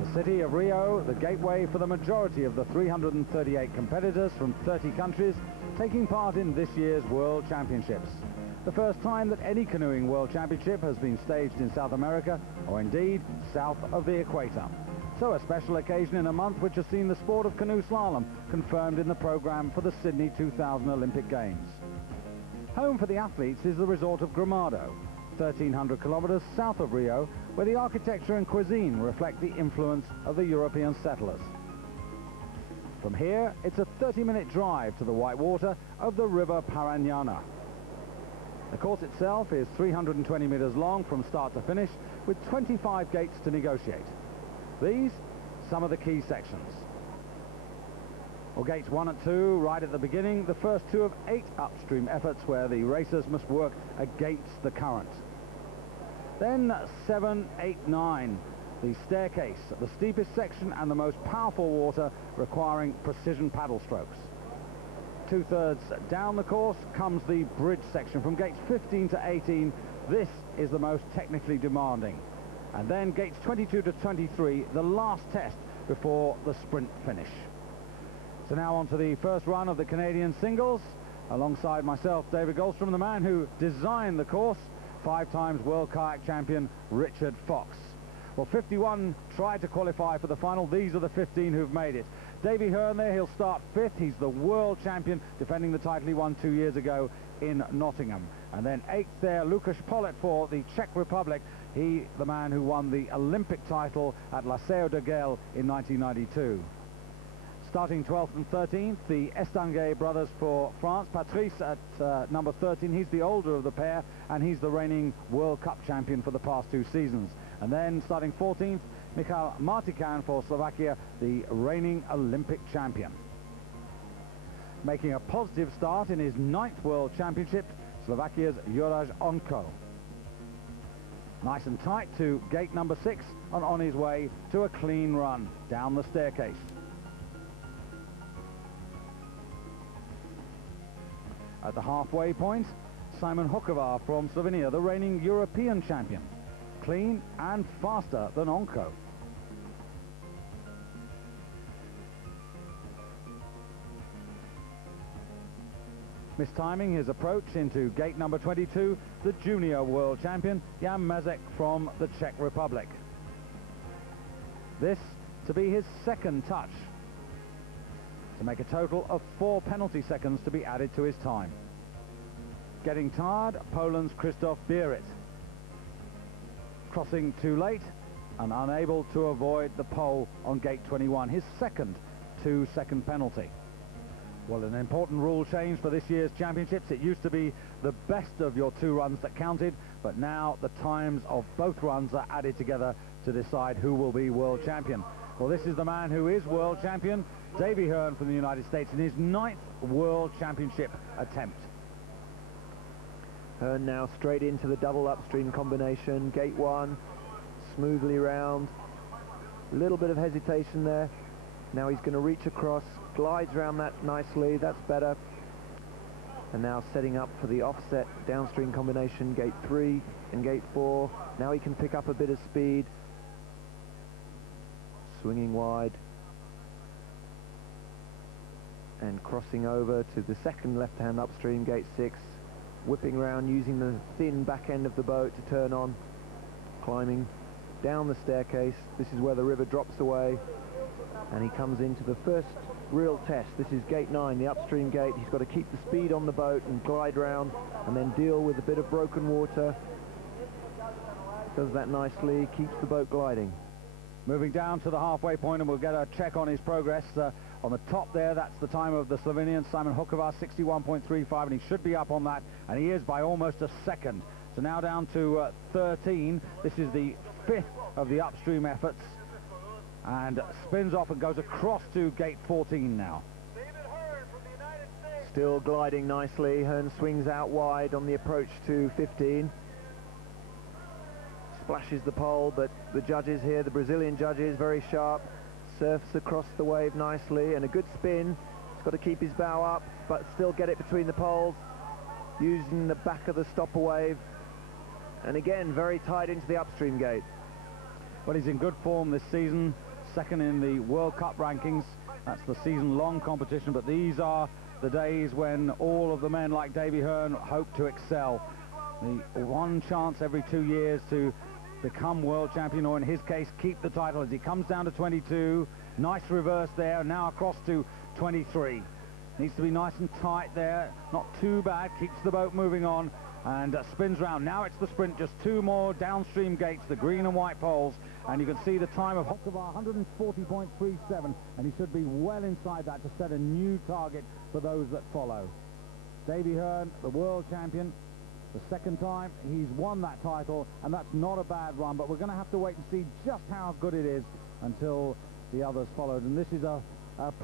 the city of Rio, the gateway for the majority of the 338 competitors from 30 countries taking part in this year's World Championships. The first time that any canoeing World Championship has been staged in South America, or indeed south of the equator. So a special occasion in a month which has seen the sport of canoe slalom confirmed in the program for the Sydney 2000 Olympic Games. Home for the athletes is the resort of Gramado, 1,300 kilometers south of Rio, where the architecture and cuisine reflect the influence of the European settlers. From here, it's a 30-minute drive to the white water of the River Paraná. The course itself is 320 meters long from start to finish, with 25 gates to negotiate. These, some of the key sections. Well, gates 1 and 2, right at the beginning, the first 2 of 8 upstream efforts where the racers must work against the current. Then 7, 8, 9, the staircase, the steepest section and the most powerful water requiring precision paddle strokes. 2/3 down the course comes the bridge section from gates 15 to 18. This is the most technically demanding. And then gates 22 to 23, the last test before the sprint finish. So now on to the first run of the Canadian singles. Alongside myself, David Goldstrom, the man who designed the course, 5 times World Kayak Champion Richard Fox. Well, 51 tried to qualify for the final. These are the 15 who've made it. Davy Hearn there, he'll start 5th. He's the world champion, defending the title he won 2 years ago in Nottingham. And then 8th there, Lukáš Pollet for the Czech Republic. He, the man who won the Olympic title at Liceo de Gel in 1992. Starting 12th and 13th, the Estanguet brothers for France. Patrice at number 13. He's the older of the pair, and he's the reigning World Cup champion for the past 2 seasons. And then starting 14th, Michal Martikan for Slovakia, the reigning Olympic champion. Making a positive start in his 9th World Championship, Slovakia's Juraj Onko. Nice and tight to gate number 6 and on his way to a clean run down the staircase. At the halfway point, Simon Hokovar from Slovenia, the reigning European champion. Clean and faster than Onko. Mistiming his approach into gate number 22, the junior world champion, Jan Mazek from the Czech Republic. This to be his 2nd touch, to make a total of 4 penalty seconds to be added to his time. Getting tired, Poland's Krzysztof Bierit. Crossing too late and unable to avoid the pole on gate 21, his 2nd 2-second penalty. Well, an important rule change for this year's championships. It used to be the best of your 2 runs that counted, but now the times of both runs are added together to decide who will be world champion. Well, this is the man who is world champion, Davy Hearn from the United States, in his 9th World Championship attempt. Hearn now straight into the double upstream combination. Gate 1, smoothly round. A little bit of hesitation there. Now he's going to reach across, glides around that nicely, that's better. And now setting up for the offset downstream combination, gate 3 and gate 4. Now he can pick up a bit of speed. Swinging wide. And crossing over to the 2nd left-hand upstream, gate 6. Whipping around using the thin back end of the boat to turn on. Climbing down the staircase. This is where the river drops away. And he comes into the first real test. This is gate 9, the upstream gate. He's got to keep the speed on the boat and glide round and then deal with a bit of broken water. Does that nicely, keeps the boat gliding. Moving down to the halfway point, and we'll get a check on his progress. On the top there, that's the time of the Slovenian Simon Hokovar, 61.35, and he should be up on that, and he is by almost a second. So now down to 13. This is the 5th of the upstream efforts, and spins off and goes across to gate 14 now. Still gliding nicely. Hearn swings out wide on the approach to 15. Splashes the pole, but the judges here, the Brazilian judges, very sharp. Surfs across the wave nicely, and a good spin. He's got to keep his bow up, but still get it between the poles, using the back of the stopper wave. And again, very tight into the upstream gate. Well, he's in good form this season. 2nd in the World Cup rankings. That's the season-long competition, but these are the days when all of the men like Davy Hearn hope to excel. The one chance every 2 years to become world champion, or in his case, keep the title, as he comes down to 22. Nice reverse there, now across to 23. Needs to be nice and tight there, not too bad, keeps the boat moving on, and spins round. Now it's the sprint, just 2 more downstream gates, the green and white poles, and you can see the time of Hokovar, 140.37, and he should be well inside that to set a new target for those that follow. Davy Hearn, the world champion, the 2nd time he's won that title, and that's not a bad run, but we're going to have to wait and see just how good it is until the others followed. And this is a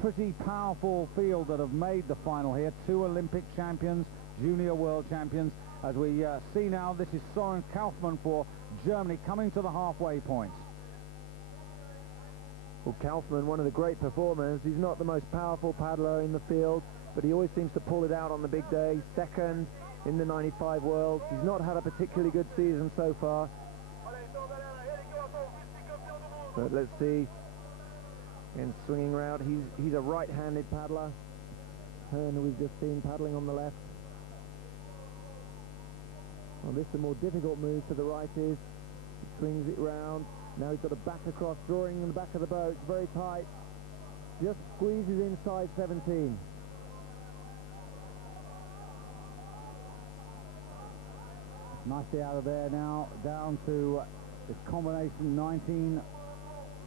pretty powerful field that have made the final here. 2 Olympic champions, junior world champions. As we see now, this is Soren Kaufmann for Germany coming to the halfway point. Well, Kaufmann, one of the great performers. He's not the most powerful paddler in the field, but he always seems to pull it out on the big day. 2nd in the 95 Worlds. He's not had a particularly good season so far. But let's see. And swinging around, he's a right-handed paddler. Hearn, who we've just seen paddling on the left. Well, this is a more difficult move to the righties. He swings it round. Now he's got a back across, drawing in the back of the boat. It's very tight. just squeezes inside 17. Nicely out of there now, down to this combination 19,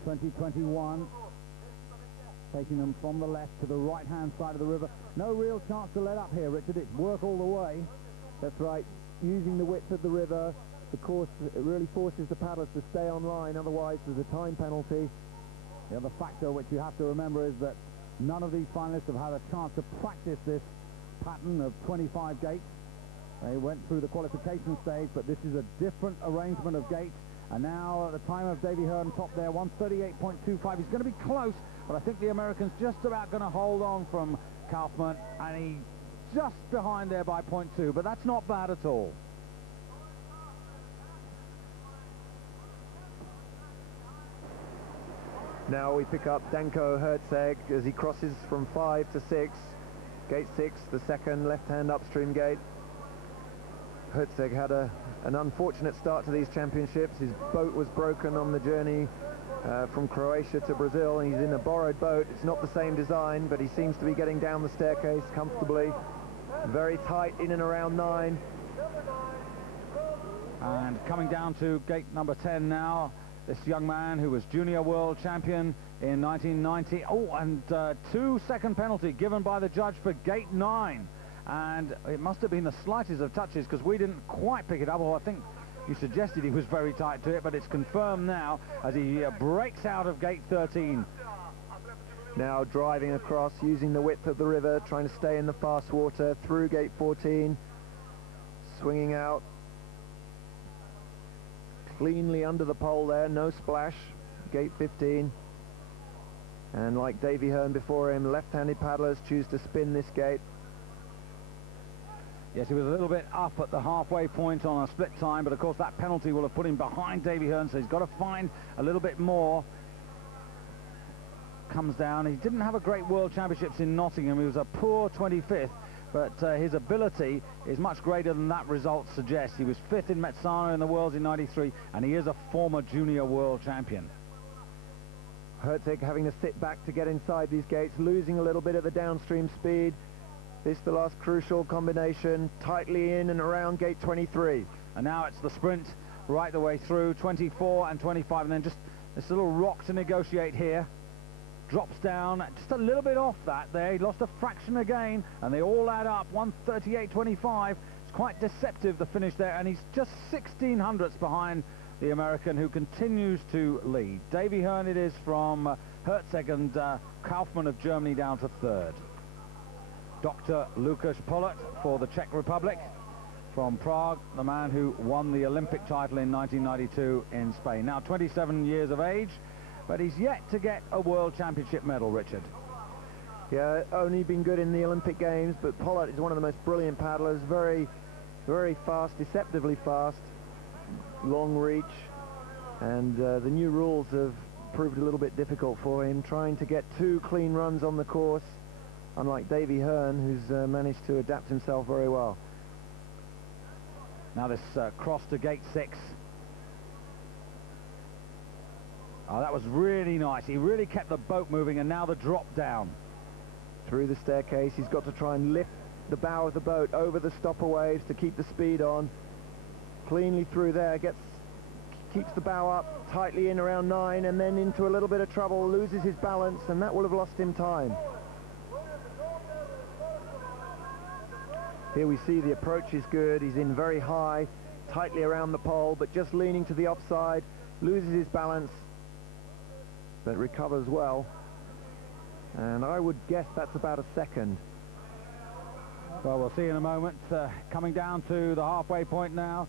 20, 21. Taking them from the left to the right-hand side of the river. No real chance to let up here, Richard. It's work all the way. That's right. Using the width of the river, the course, it really forces the paddlers to stay on line, otherwise there's a time penalty. The other factor which you have to remember is that none of these finalists have had a chance to practice this pattern of 25 gates. They went through the qualification stage, but this is a different arrangement of gates. And now, at the time of Davy Hearn top there, 138.25. He's going to be close, but I think the American's just about going to hold on from Kaufman, and he's just behind there by 0.2, but that's not bad at all. Now we pick up Danko Herzeg as he crosses from 5 to 6. Gate 6, the second left-hand upstream gate. Herzeg had an unfortunate start to these championships. His boat was broken on the journey from Croatia to Brazil. He's in a borrowed boat. It's not the same design, but he seems to be getting down the staircase comfortably. Very tight in and around 9. And coming down to gate number 10 now, this young man who was junior world champion in 1990. Oh, and 2-second penalty given by the judge for gate 9. And it must have been the slightest of touches, because we didn't quite pick it up, or I think you suggested he was very tight to it, but it's confirmed now as he breaks out of gate 13. Now driving across, using the width of the river, trying to stay in the fast water through gate 14, swinging out cleanly under the pole there, no splash. Gate 15, and like Davy Hearn before him, left-handed paddlers choose to spin this gate. Yes, he was a little bit up at the halfway point on a split time, but of course that penalty will have put him behind Davy Hearn, so he's got to find a little bit more. Comes down. He didn't have a great World Championships in Nottingham. He was a poor 25th, but his ability is much greater than that result suggests. He was 5th in Mezzano in the Worlds in 93, and he is a former junior world champion. Herzeg having to sit back to get inside these gates, losing a little bit of the downstream speed. This the last crucial combination, tightly in and around gate 23. And now it's the sprint right the way through, 24 and 25, and then just this little rock to negotiate here. Drops down just a little bit off that there. He lost a fraction again, and they all add up. 138.25. It's quite deceptive, the finish there, and he's just 16 hundredths behind the American, who continues to lead. Davy Hearn it is from Herzeg, and Kaufman of Germany down to 3rd. Dr. Lukáš Pollitt for the Czech Republic from Prague, the man who won the Olympic title in 1992 in Spain. Now 27 years of age, but he's yet to get a World Championship medal, Richard. Yeah, only been good in the Olympic Games, but Pollitt is one of the most brilliant paddlers, very, very fast, deceptively fast, long reach, and the new rules have proved a little bit difficult for him, trying to get 2 clean runs on the course, unlike Davy Hearn, who's managed to adapt himself very well. Now this cross to gate 6. Oh, that was really nice. He really kept the boat moving, and now the drop down. Through the staircase, he's got to try and lift the bow of the boat over the stopper waves to keep the speed on. Cleanly through there, keeps the bow up, tightly in around 9, and then into a little bit of trouble, loses his balance, and that will have lost him time. Here we see the approach is good. He's in very high, tightly around the pole, but just leaning to the offside, loses his balance, but recovers well. And I would guess that's about a second. Well, we'll see in a moment. Coming down to the halfway point now.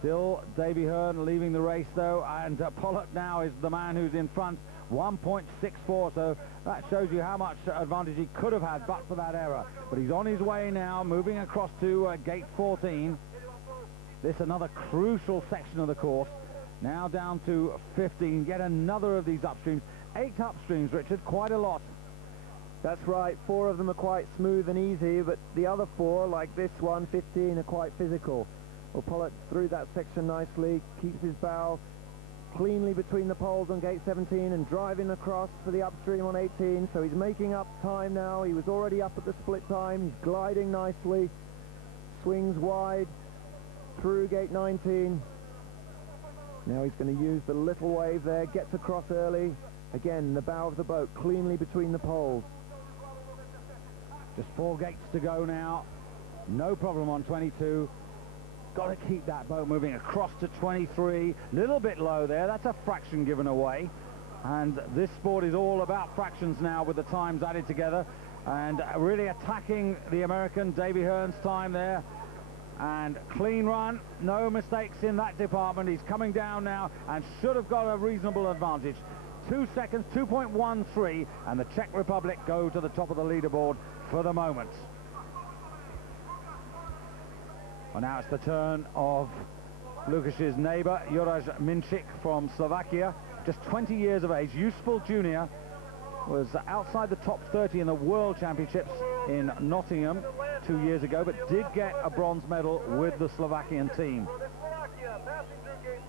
Still Davy Hearn leaving the race, though, and Pollitt now is the man who's in front, 1.64, so that shows you how much advantage he could have had but for that error. But he's on his way now, moving across to gate 14. This another crucial section of the course. Now down to 15, yet another of these upstreams. 8 upstreams, Richard, quite a lot. That's right, 4 of them are quite smooth and easy, but the other 4, like this one, 15, are quite physical. Well, Pollitt through that section nicely, keeps his bow cleanly between the poles on gate 17 and driving across for the upstream on 18. So he's making up time now. He was already up at the split time. He's gliding nicely. Swings wide through gate 19. Now he's going to use the little wave there. Gets across early. Again, the bow of the boat cleanly between the poles. Just 4 gates to go now. No problem on 22. Got to keep that boat moving across to 23. Little bit low there. That's a fraction given away. And this sport is all about fractions now with the times added together. And really attacking the American Davy Hearn's time there. And clean run. No mistakes in that department. He's coming down now and should have got a reasonable advantage. 2 seconds, 2.13. And the Czech Republic go to the top of the leaderboard for the moment. Well, now it's the turn of Lukasz's neighbour, Juraj Minčík from Slovakia. Just 20 years of age, useful junior. Was outside the top 30 in the World Championships in Nottingham 2 years ago, but did get a bronze medal with the Slovakian team.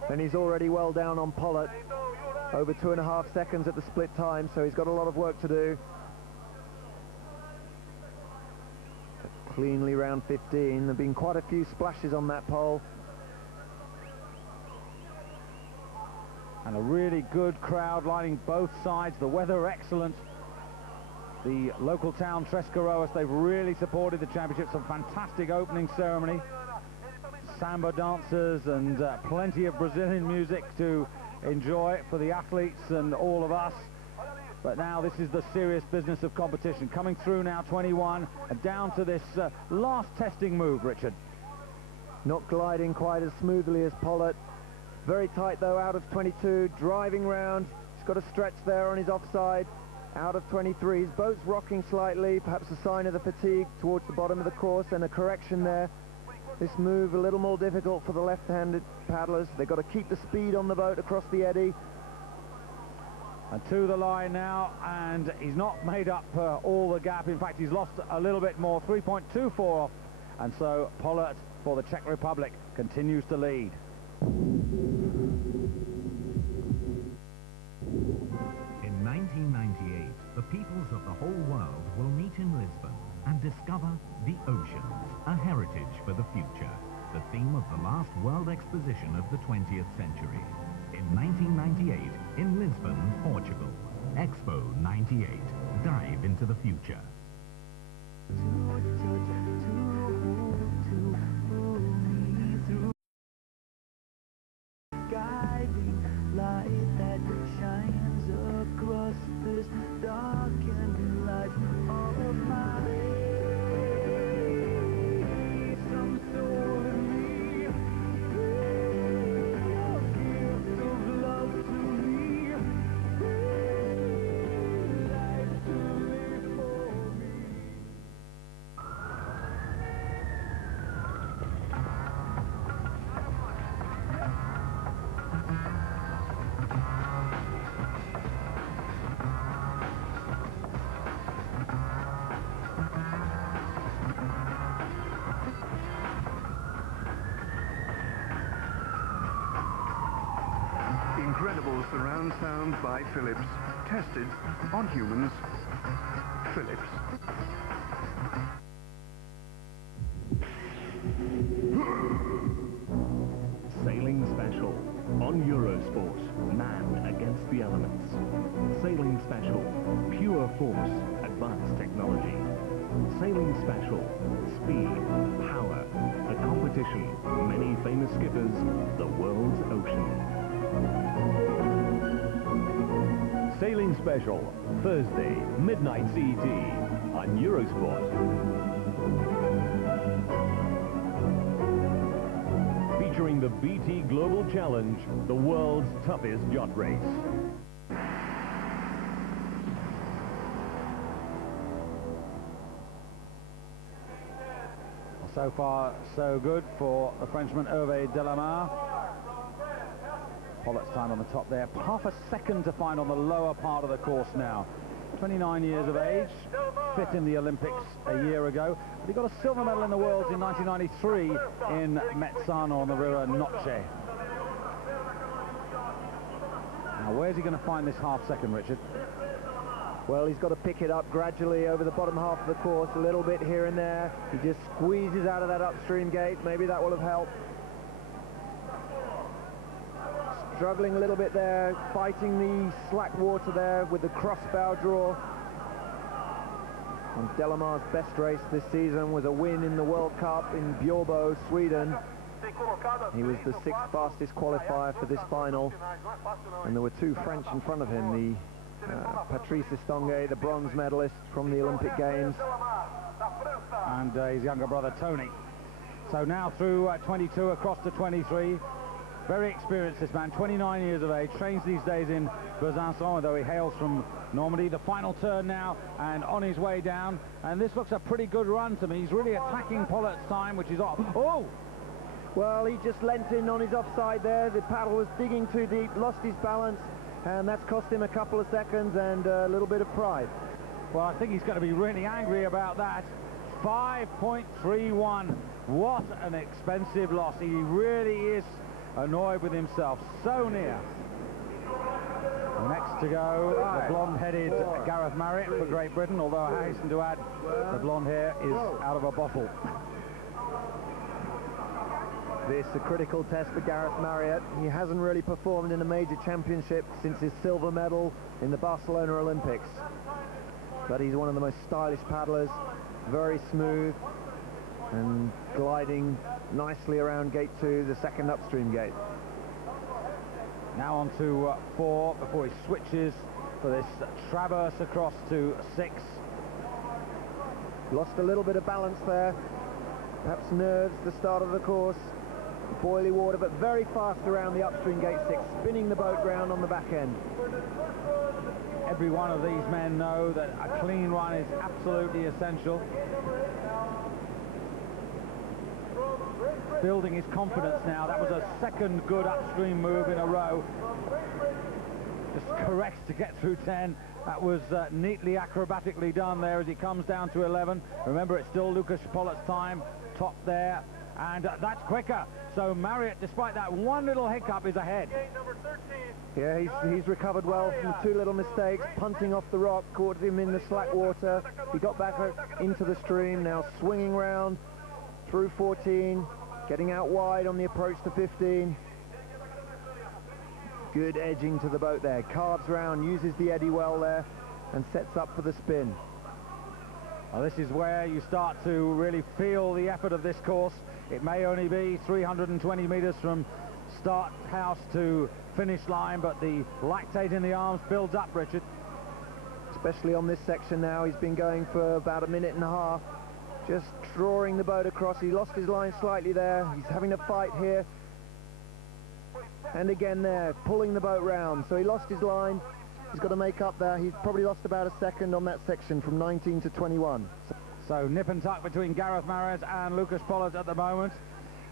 And he's already well down on Pollitt. Over 2.5 seconds at the split time, so he's got a lot of work to do. Cleanly round 15. There have been quite a few splashes on that pole. And a really good crowd lining both sides. The weather excellent. The local town Treskaroas, they've really supported the championship. Some fantastic opening ceremony. Samba dancers and plenty of Brazilian music to enjoy for the athletes and all of us. But now this is the serious business of competition. Coming through now, 21, and down to this last testing move, Richard. Not gliding quite as smoothly as Pollitt. Very tight though, out of 22, driving round. He's got a stretch there on his offside. Out of 23, his boat's rocking slightly, perhaps a sign of the fatigue towards the bottom of the course, and a correction there. This move a little more difficult for the left-handed paddlers. They've got to keep the speed on the boat across the eddy. And to the line now, and he's not made up all the gap. In fact, he's lost a little bit more, 3.24 off. And so Pollitt for the Czech Republic continues to lead. In 1998, the peoples of the whole world will meet in Lisbon and discover the oceans, a heritage for the future, the theme of the last World Exposition of the 20th century. In 1998, in Lisbon, Portugal, Expo 98, dive into the future. Guiding light that shines across this darkened life of mine. Some told me, your gift of love to me, life to live for me. Incredible surround sound by Philips. Tested on humans. Philips. Sailing Special on Eurosport. Man against the elements. Sailing Special. Pure force. Advanced technology. Sailing Special. Speed. Power. A competition. Many famous skippers. The world's ocean. Sailing Special, Thursday, midnight CET on Eurosport. Featuring the BT Global Challenge, the world's toughest yacht race. So far, so good for the Frenchman Hervé Delamare. Pollitt's time on the top there. Half a second to find on the lower part of the course now. 29 years of age, fifth in the Olympics a year ago. But he got a silver medal in the Worlds in 1993 in Mezzano on the river Noce. Now, where's he going to find this half second, Richard? Well, he's got to pick it up gradually over the bottom half of the course, a little bit here and there. He just squeezes out of that upstream gate. Maybe that will have helped. Struggling a little bit there, fighting the slack water there with the crossbow draw. And Delamar's best race this season was a win in the World Cup in Bjorbo, Sweden. He was the 6th fastest qualifier for this final, and there were 2 French in front of him, the Patrice Estongue, the bronze medalist from the Olympic Games, and his younger brother Tony. So now through 22 across to 23. Very experienced, this man, 29 years of age, trains these days in Besançon, although he hails from Normandy. The final turn now, and on his way down, and this looks a pretty good run to me. He's really attacking Pollett's time, which is off. Oh! Well, he just leant in on his offside there. The paddle was digging too deep, lost his balance, and that's cost him a couple of seconds and a little bit of pride. Well, I think he's going to be really angry about that. 5.31. What an expensive loss. He really is annoyed with himself. So near. Next to go, the blonde-headed Gareth Marriott for Great Britain, although I hasten to add the blonde hair is out of a bottle. This is a critical test for Gareth Marriott. He hasn't really performed in a major championship since his silver medal in the Barcelona Olympics. But he's one of the most stylish paddlers, very smooth and gliding nicely around gate 2, the second upstream gate. Now on to 4 before he switches for this traverse across to 6. Lost a little bit of balance there, perhaps nerves the start of the course. Boiling water, but very fast around the upstream gate 6, spinning the boat round on the back end. Every one of these men know that a clean run is absolutely essential. Building his confidence now. That was a second good upstream move in a row. Just correct to get through 10. That was neatly acrobatically done there as he comes down to 11. Remember, it's still Lucas Pollett's time, top there, and that's quicker. So Marriott, despite that one little hiccup, is ahead. Yeah, he's recovered well from the 2 little mistakes. Punting off the rock caught him in the slack water. He got back into the stream, now swinging round through 14, getting out wide on the approach to 15. Good edging to the boat there. Carves round, uses the eddy well there, and sets up for the spin. Well, this is where you start to really feel the effort of this course. It may only be 320 meters from start house to finish line, but the lactate in the arms builds up, Richard. Especially on this section now. He's been going for about a minute and a half, just drawing the boat across. He lost his line slightly there. He's having a fight here. And again there, pulling the boat round. So he lost his line. He's got to make up there. He's probably lost about a second on that section from 19 to 21. So nip and tuck between Gareth Marriott and Lucas Pollett at the moment.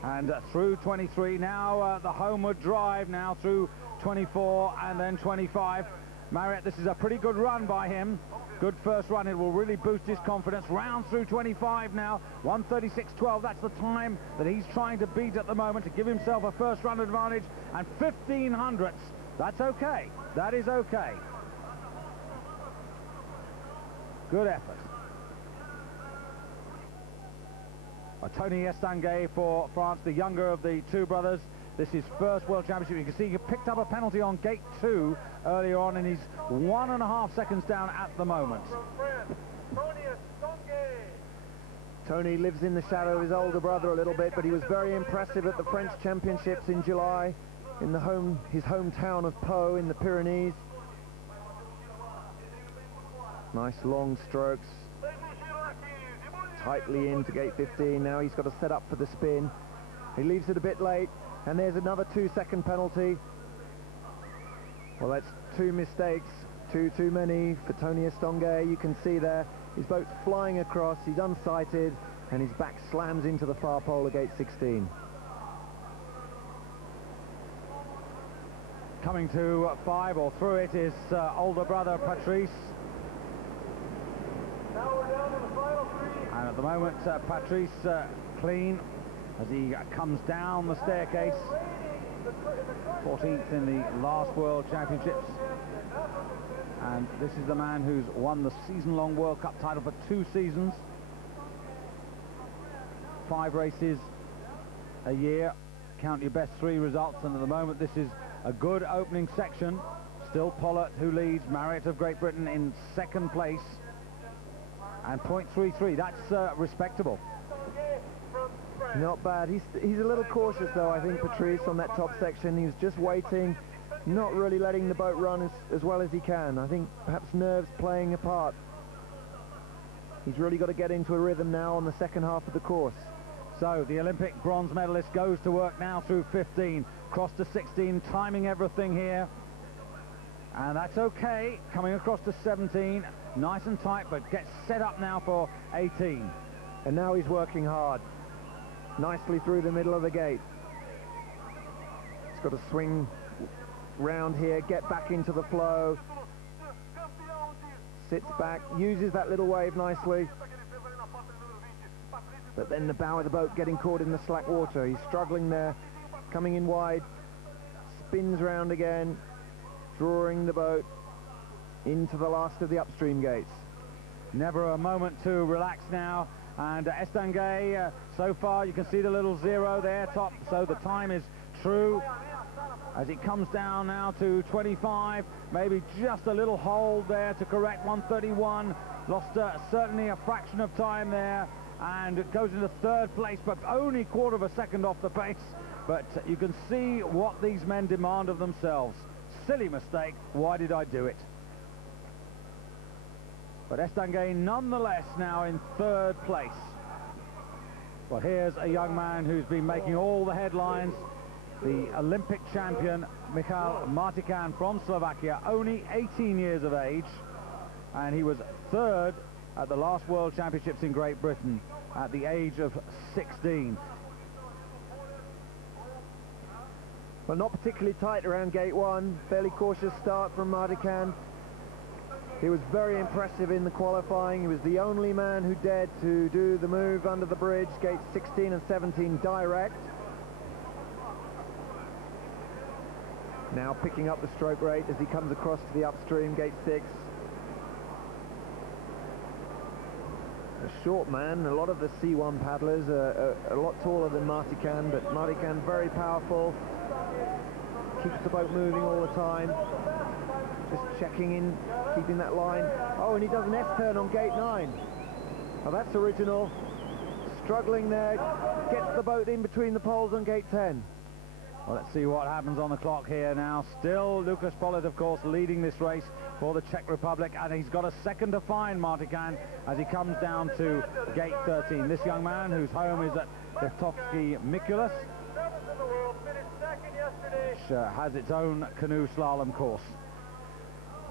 And through 23 now, the homeward drive now through 24 and then 25. Marriott, this is a pretty good run by him. Good first run. It will really boost his confidence. Round through 25 now. 1:36.12. That's the time that he's trying to beat at the moment to give himself a first run advantage. And 15 hundredths. That's okay. That is okay. Good effort. Tony Estanguet for France, the younger of the 2 brothers. This is first World Championship. You can see he picked up a penalty on gate 2 earlier on, and he's 1.5 seconds down at the moment. Tony lives in the shadow of his older brother a little bit, but he was very impressive at the French Championships in July in his hometown of Pau in the Pyrenees. Nice long strokes. Tightly into gate 15. Now he's got to set up for the spin. He leaves it a bit late, and there's another 2-second penalty. Well, that's 2 mistakes, too many for Tony Estanguet. You can see there his boat's flying across, he's unsighted, and his back slams into the far pole of gate 16. Coming to 5 or through it is older brother Patrice. And at the moment, Patrice clean as he comes down the staircase. 14th in the last World Championships. And this is the man who's won the season-long World Cup title for 2 seasons. 5 races a year. Count your best 3 results, and at the moment this is a good opening section. Still Pollard who leads, Marriott of Great Britain in 2nd place. And .33, that's respectable. Not bad. He's a little cautious though, I think, Patrice, on that top section. He was just waiting, not really letting the boat run as well as he can. I think perhaps nerves playing a part. He's really got to get into a rhythm now on the second half of the course. So the Olympic bronze medalist goes to work now through 15, cross to 16, timing everything here. And that's okay, coming across to 17, nice and tight, but gets set up now for 18. And now he's working hard, nicely through the middle of the gate. He's got to swing round here, get back into the flow, sits back, uses that little wave nicely. But then the bow of the boat getting caught in the slack water. He's struggling there, coming in wide, spins round again, drawing the boat into the last of the upstream gates. Never a moment to relax now. And Estanguet, so far you can see the little 0 there top, so the time is true. As it comes down now to 25, maybe just a little hold there to correct 131. Lost certainly a fraction of time there, and it goes into 3rd place, but only 1/4 of a second off the pace. But you can see what these men demand of themselves. Silly mistake, why did I do it? But Estanguet nonetheless now in 3rd place. Well, here's a young man who's been making all the headlines. The Olympic champion, Michal Martican from Slovakia, only 18 years of age. And he was 3rd at the last World Championships in Great Britain at the age of 16. Well, not particularly tight around gate 1. Fairly cautious start from Martican. He was very impressive in the qualifying. He was the only man who dared to do the move under the bridge, gates 16 and 17 direct. Now picking up the stroke rate as he comes across to the upstream, gate 6. A short man. A lot of the C1 paddlers are a lot taller than Martican, but Martican very powerful. Keeps the boat moving all the time. Just checking in, keeping that line. Oh, and he does an S-turn on gate 9. Oh, that's original. Struggling there, gets the boat in between the poles on gate 10. Well, let's see what happens on the clock here now. Still Lukas Pollard, of course, leading this race for the Czech Republic, and he's got a second to find, Martican, as he comes down to gate 13. This young man, whose home is at Deftovsky Mikulas, which has its own canoe slalom course.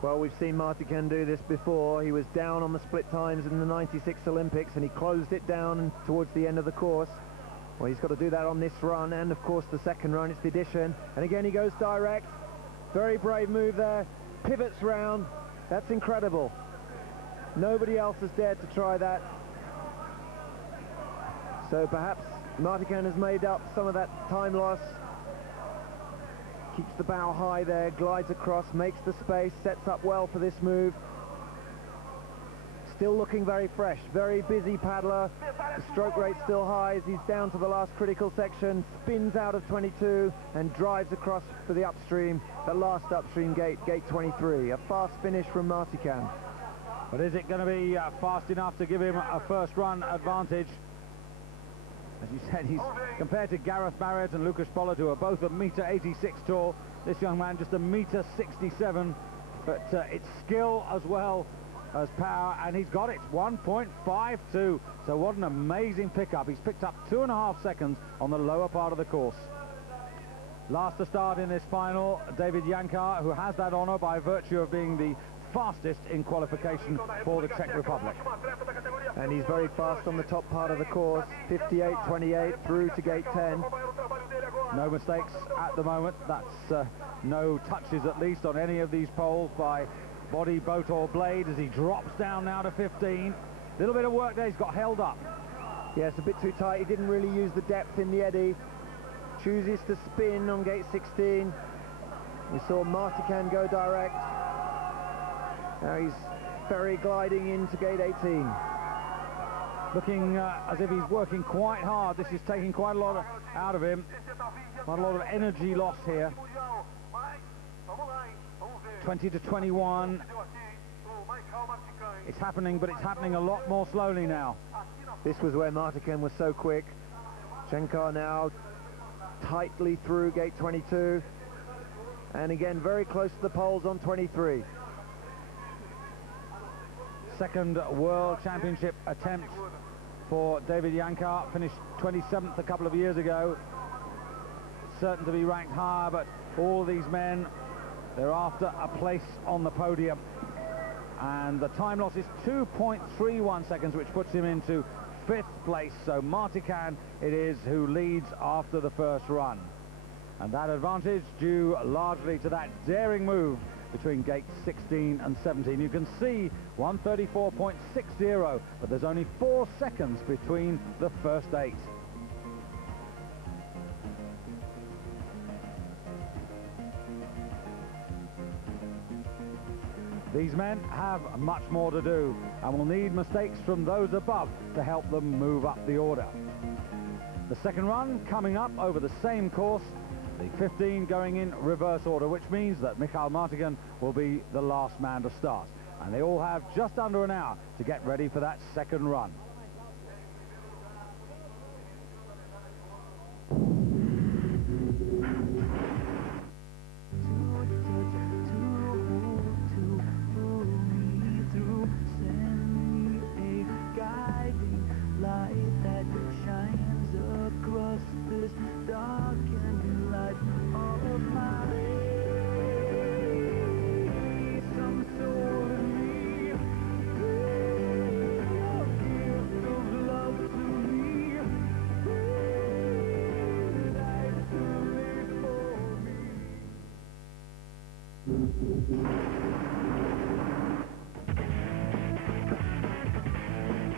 Well, we've seen Martican do this before. He was down on the split times in the 96 Olympics, and he closed it down towards the end of the course. Well, he's got to do that on this run, and of course the second run. It's the addition, and again he goes direct. Very brave move there, pivots round. That's incredible. Nobody else has dared to try that. So perhaps Martican has made up some of that time loss. Keeps the bow high there, glides across, makes the space, sets up well for this move. Still looking very fresh, very busy paddler. The stroke rate still high as he's down to the last critical section, spins out of 22 and drives across for the upstream, the last upstream gate, gate 23. A fast finish from Martican. But is it going to be fast enough to give him a first run advantage? As you said, he's compared to Gareth Marriott and Lukas Pollard, who are both a m86 tall. This young man just a m67, but it's skill as well as power, and he's got it, 1.52. So what an amazing pickup. He's picked up 2.5 seconds on the lower part of the course. Last to start in this final, David Jankar, who has that honor by virtue of being the fastest in qualification for the Czech Republic. And he's very fast on the top part of the course, 58.28 through to gate 10. No mistakes at the moment. That's no touches, at least, on any of these poles by body, boat or blade, as he drops down now to 15. Little bit of work there, he's got held up. Yeah, it's a bit too tight. He didn't really use the depth in the eddy. chooses to spin on gate 16. We saw Martican go direct. Now he's ferry gliding into gate 18. Looking as if he's working quite hard. This is taking quite a lot out of him. Quite a lot of energy loss here. 20 to 21. It's happening, but it's happening a lot more slowly now. This was where Martican was so quick. Chenkar now tightly through gate 22. And again, very close to the poles on 23. Second World Championship attempt for David Yankar. Finished 27th a couple of years ago. Certain to be ranked higher, but all these men, they're after a place on the podium. And the time loss is 2.31 seconds, which puts him into 5th place. So Martican it is who leads after the first run. And that advantage due largely to that daring move between gates 16 and 17. You can see 134.60, but there's only 4 seconds between the first 8. These men have much more to do and will need mistakes from those above to help them move up the order. The second run coming up over the same course, the 15 going in reverse order, which means that Michael Martican will be the last man to start. And they all have just under an hour to get ready for that second run.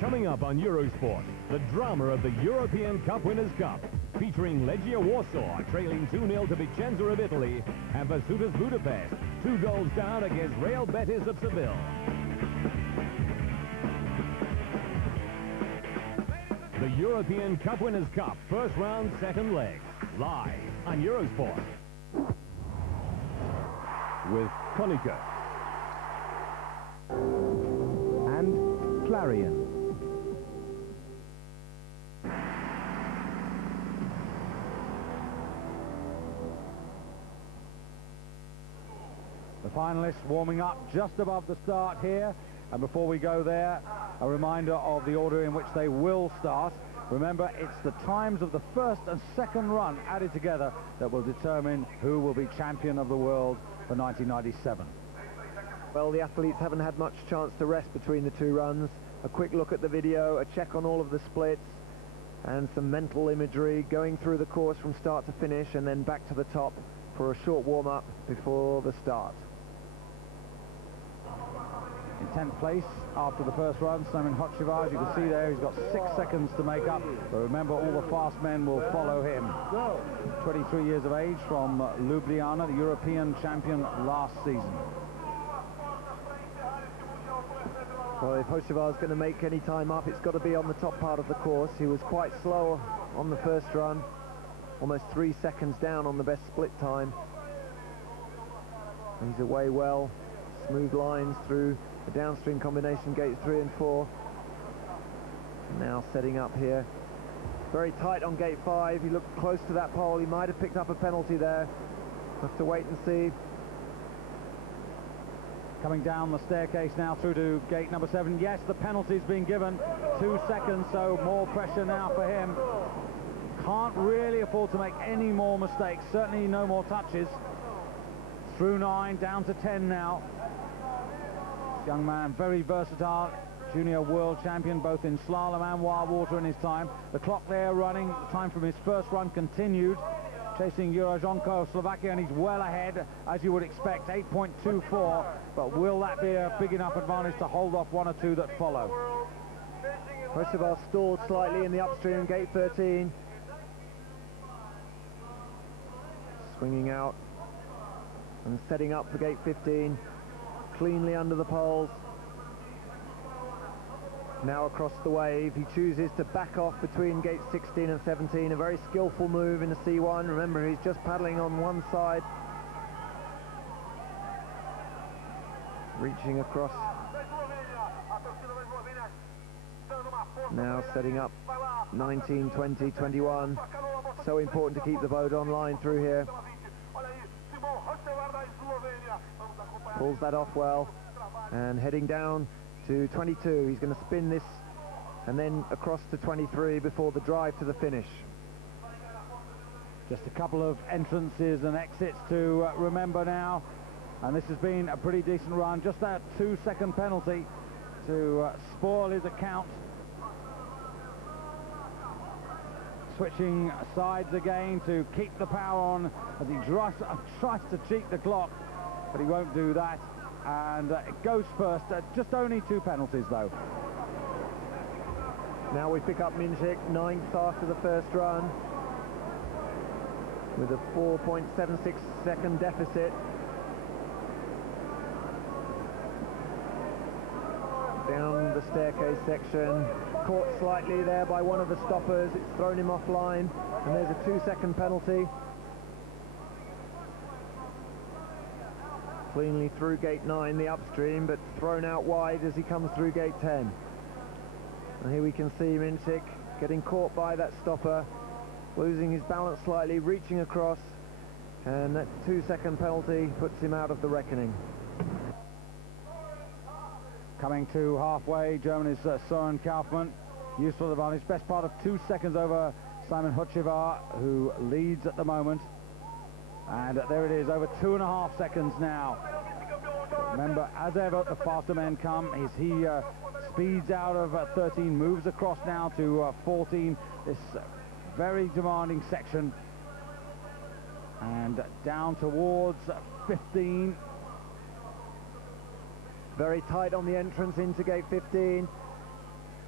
Coming up on Eurosport, the drama of the European Cup Winners' Cup, featuring Legia Warsaw trailing 2-0 to Vicenza of Italy, and Vasutas Budapest 2 goals down against Real Betis of Seville. The European Cup Winners' Cup, first round, second leg, live on Eurosport. With Konica and Clarion. The finalists warming up just above the start here, and before we go there, a reminder of the order in which they will start. Remember, it's the times of the first and second run added together that will determine who will be champion of the world for 1997. Well, the athletes haven't had much chance to rest between the 2 runs. A quick look at the video, a check on all of the splits, and some mental imagery going through the course from start to finish, and then back to the top for a short warm-up before the start. In 10th place after the first run, Simon Hochevard, you can see there, he's got 6 seconds to make up, but remember, all the fast men will follow him. 23 years of age, from Ljubljana, the European champion last season. Well, if Hochevard's going to make any time up, it's got to be on the top part of the course. He was quite slow on the first run, almost 3 seconds down on the best split time. He's away well, smooth lines through the downstream combination, gates 3 and 4. Now setting up here. Very tight on gate 5. He looked close to that pole. He might have picked up a penalty there. Have to wait and see. Coming down the staircase now through to gate number 7. Yes, the penalty's been given. 2 seconds, so more pressure now for him. Can't really afford to make any more mistakes. Certainly no more touches. Through 9, down to 10 now. This young man, very versatile, junior world champion both in slalom and wild water in his time. The clock there running, the time from his first run continued. Chasing Juroszonko of Slovakia, and he's well ahead, as you would expect, 8.24. But will that be a big enough advantage to hold off 1 or 2 that follow? Hochevard stalled slightly in the upstream, gate 13. Swinging out and setting up for gate 15, cleanly under the poles. Now across the wave, he chooses to back off between gate 16 and 17, a very skillful move in the C1. Remember, he's just paddling on one side, reaching across. Now setting up 19, 20, 21. So important to keep the boat online through here. Pulls that off well, and heading down to 22. He's going to spin this and then across to 23 before the drive to the finish. Just a couple of entrances and exits to remember now, and this has been a pretty decent run. Just that 2-second penalty to spoil his account. Switching sides again to keep the power on as he tries to cheat the clock, but he won't do that, and it goes first. Just only 2 penalties though. Now we pick up Minchik, 9th after the first run, with a 4.76 second deficit. Down the staircase section, caught slightly there by one of the stoppers. It's thrown him offline, and there's a 2-second penalty. Cleanly through gate 9, the upstream, but thrown out wide as he comes through gate 10. And here we can see Minchik getting caught by that stopper, losing his balance slightly, reaching across, and that 2-second penalty puts him out of the reckoning. Coming to halfway, Germany's Søren Kaufmann. Useful advantage, best part of 2 seconds over Simon Hocevar, who leads at the moment. And there it is, over 2.5 seconds now. Remember, as ever, the faster men come. As he speeds out of 13, moves across now to 14. This very demanding section. And down towards 15. Very tight on the entrance into gate 15.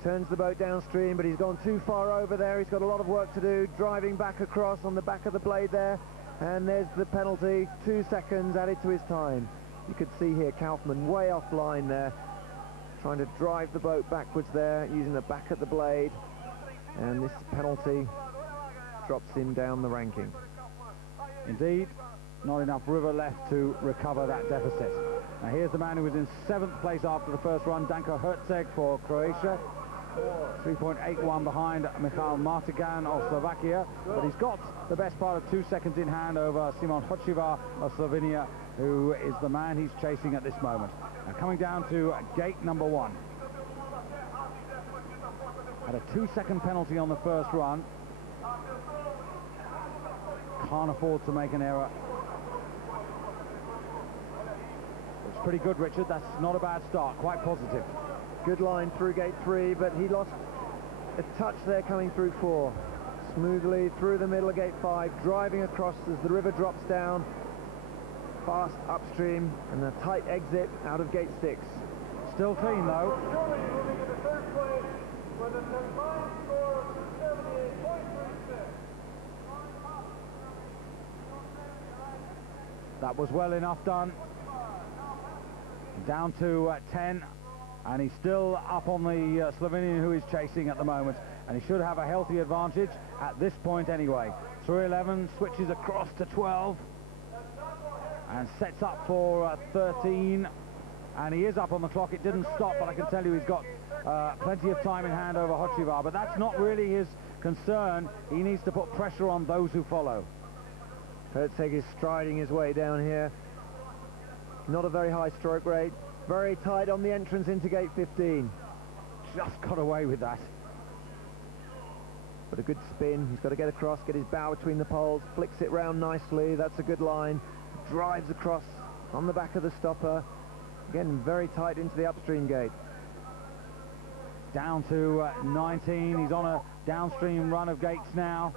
Turns the boat downstream, but he's gone too far over there. He's got a lot of work to do, driving back across on the back of the blade there. And there's the penalty, 2 seconds added to his time. You could see here Kaufmann way offline there, trying to drive the boat backwards there, using the back of the blade. And this penalty drops him down the ranking. Indeed, not enough river left to recover that deficit. Now here's the man who was in 7th place after the first run, Danko Herceg for Croatia. 3.81 behind Michal Martigan of Slovakia, but he's got the best part of 2 seconds in hand over Simon Hocevar of Slovenia, who is the man he's chasing at this moment. Now coming down to gate number 1. Had a 2-second penalty on the first run. Can't afford to make an error. It's pretty good, Richard. That's not a bad start, quite positive. Good line through gate 3, but he lost a touch there coming through 4. Smoothly through the middle of gate 5, driving across as the river drops down, fast upstream, and a tight exit out of gate 6. Still clean though. That was well enough done. Down to 10, and he's still up on the Slovenian who is chasing at the moment, and he should have a healthy advantage at this point anyway. Through 11, switches across to 12, and sets up for 13, and he is up on the clock. It didn't stop, but I can tell you he's got plenty of time in hand over Hocevar, but that's not really his concern. He needs to put pressure on those who follow. Herceg is striding his way down here. Not a very high stroke rate. Very tight on the entrance into gate 15. Just got away with that. But a good spin. He's got to get across, get his bow between the poles, flicks it round nicely. That's a good line. Drives across on the back of the stopper. Again, very tight into the upstream gate. Down to 19. He's on a downstream run of gates now.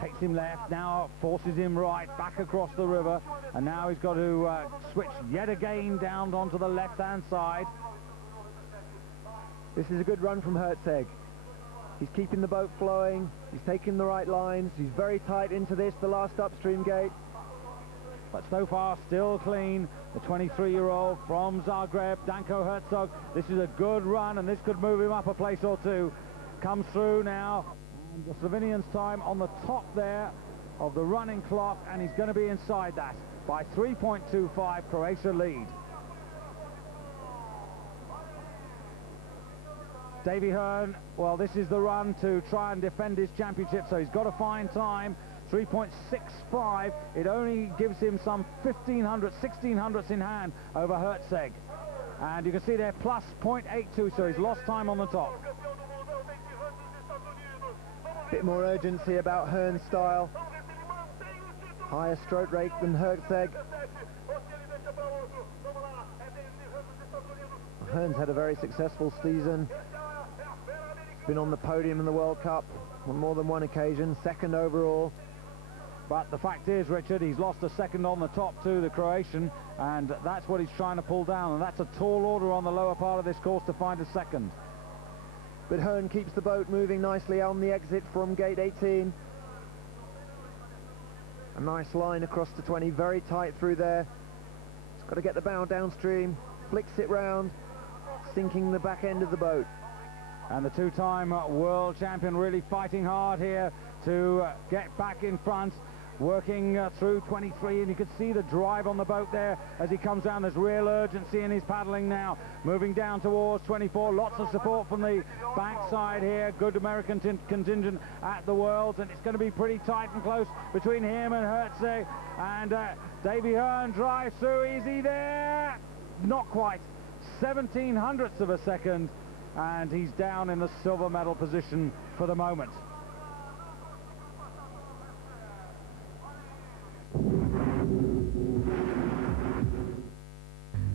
Takes him left, now forces him right, back across the river, and now he's got to switch yet again down onto the left-hand side. This is a good run from Herceg. He's keeping the boat flowing, He's taking the right lines. He's very tight into this, the last upstream gate. But so far, still clean. The 23-year-old from Zagreb, Danko Herzog. This is a good run, and this could move him up a place or two. Comes through now. And the Slovenian's time on the top there of the running clock, and he's going to be inside that by 3.25. Croatia lead. Davy Hearn, well, this is the run to try and defend his championship, so he's got to find time. 3.65. It only gives him some 1600ths in hand over Herzog. And you can see there plus 0.82, so he's lost time on the top. Bit more urgency about Hearn's style. Higher stroke rate than Herzog. Hearn's had a very successful season. Been on the podium in the World Cup on more than one occasion, second overall. But the fact is, Richard, he's lost a second on the top to the Croatian, and that's what he's trying to pull down, and that's a tall order on the lower part of this course to find a second. But Hearn keeps the boat moving nicely on the exit from gate 18. A nice line across the 20, very tight through there. He's got to get the bow downstream, flicks it round, sinking the back end of the boat. And the two-time world champion really fighting hard here to get back in front, working through 23, and you can see the drive on the boat there as he comes down. There's real urgency in his paddling now, moving down towards 24. Lots of support from the backside here. Good American contingent at the Worlds, and it's going to be pretty tight and close between him and Herzog. And Davy Hearn drives through. Easy there, not quite. 1700ths of a second, and he's down in the silver medal position for the moment.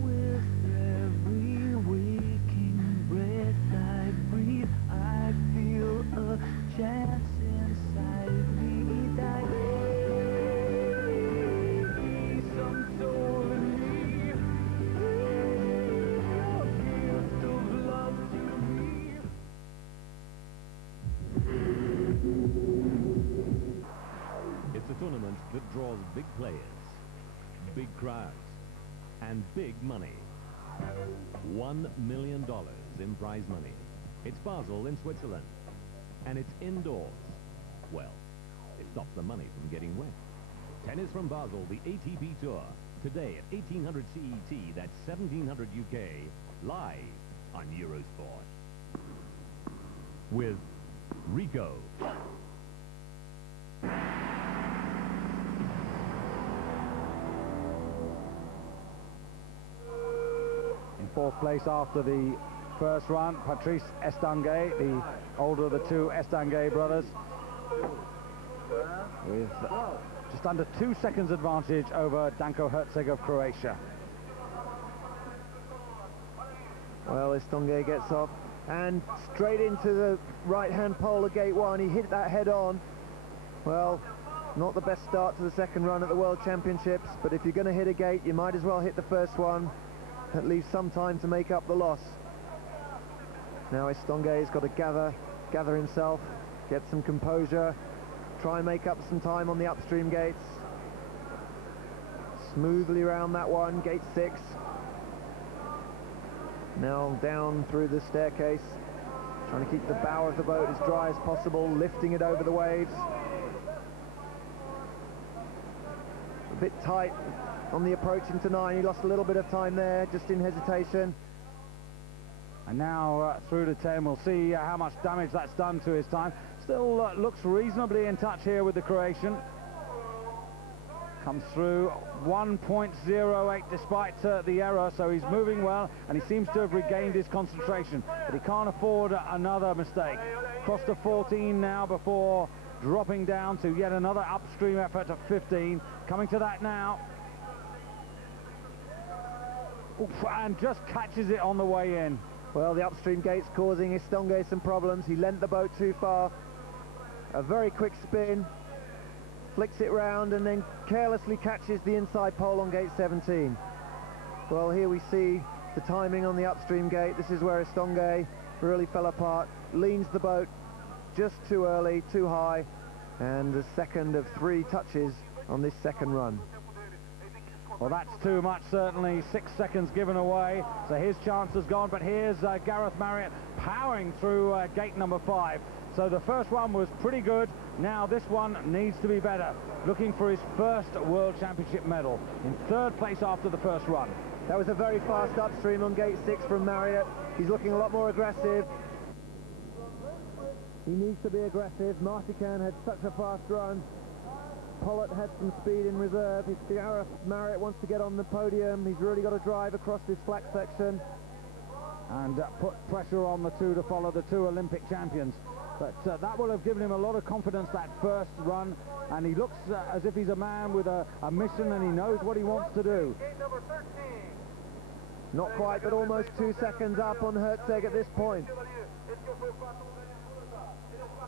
With every waking breath I breathe, I feel a chance inside me that some soul in me, a gift of love to me. It's a tournament that draws big players, big crowds, and big money. $1 million in prize money. It's Basel in Switzerland, and it's indoors. Well, it stops the money from getting wet. Tennis from Basel, the ATP Tour, today at 1800 CET, that's 1700 UK, live on Eurosport. With Rico. In fourth place after the first run, Patrice Estanguet, the older of the two Estanguet brothers, with just under 2 seconds advantage over Danko Herzog of Croatia. Well, Estanguet gets off and straight into the right-hand pole of gate 1. He hit that head on. Well, not the best start to the second run at the World Championships, but if you're going to hit a gate, you might as well hit the first one. At least some time to make up the loss. Now Estanguet's got to gather himself, get some composure, try and make up some time on the upstream gates. Smoothly around that one, gate 6. Now down through the staircase, trying to keep the bow of the boat as dry as possible, lifting it over the waves. A bit tight on the approach into 9. He lost a little bit of time there, just in hesitation. And now through to 10, we'll see how much damage that's done to his time. Still looks reasonably in touch here with the Croatian. Comes through 1.08 despite the error, so he's moving well, and he seems to have regained his concentration, but he can't afford another mistake. Crossed to 14 now before dropping down to yet another upstream effort of 15. Coming to that now. Oof, and just catches it on the way in. Well, the upstream gate's causing Estanguet some problems. He lent the boat too far. A very quick spin, flicks it round, and then carelessly catches the inside pole on gate 17. Well, here we see the timing on the upstream gate. This is where Estanguet really fell apart. Leans the boat just too early, too high, and the second of 3 touches on this second run. Well, that's too much, certainly. 6 seconds given away, so his chance has gone. But here's Gareth Marriott powering through gate number 5. So the first one was pretty good. Now this one needs to be better. Looking for his first World Championship medal. In 3rd place after the first run. That was a very fast upstream on gate 6 from Marriott. He's looking a lot more aggressive. He needs to be aggressive. Martican had such a fast run. Pollitt had some speed in reserve. If Gareth Marriott wants to get on the podium, he's really got to drive across this flat section. And put pressure on the two to follow, the 2 Olympic champions. But that will have given him a lot of confidence, that first run. And he looks as if he's a man with a mission, and he knows what he wants to do. Not quite, but almost 2 seconds up on Herzeg at this point.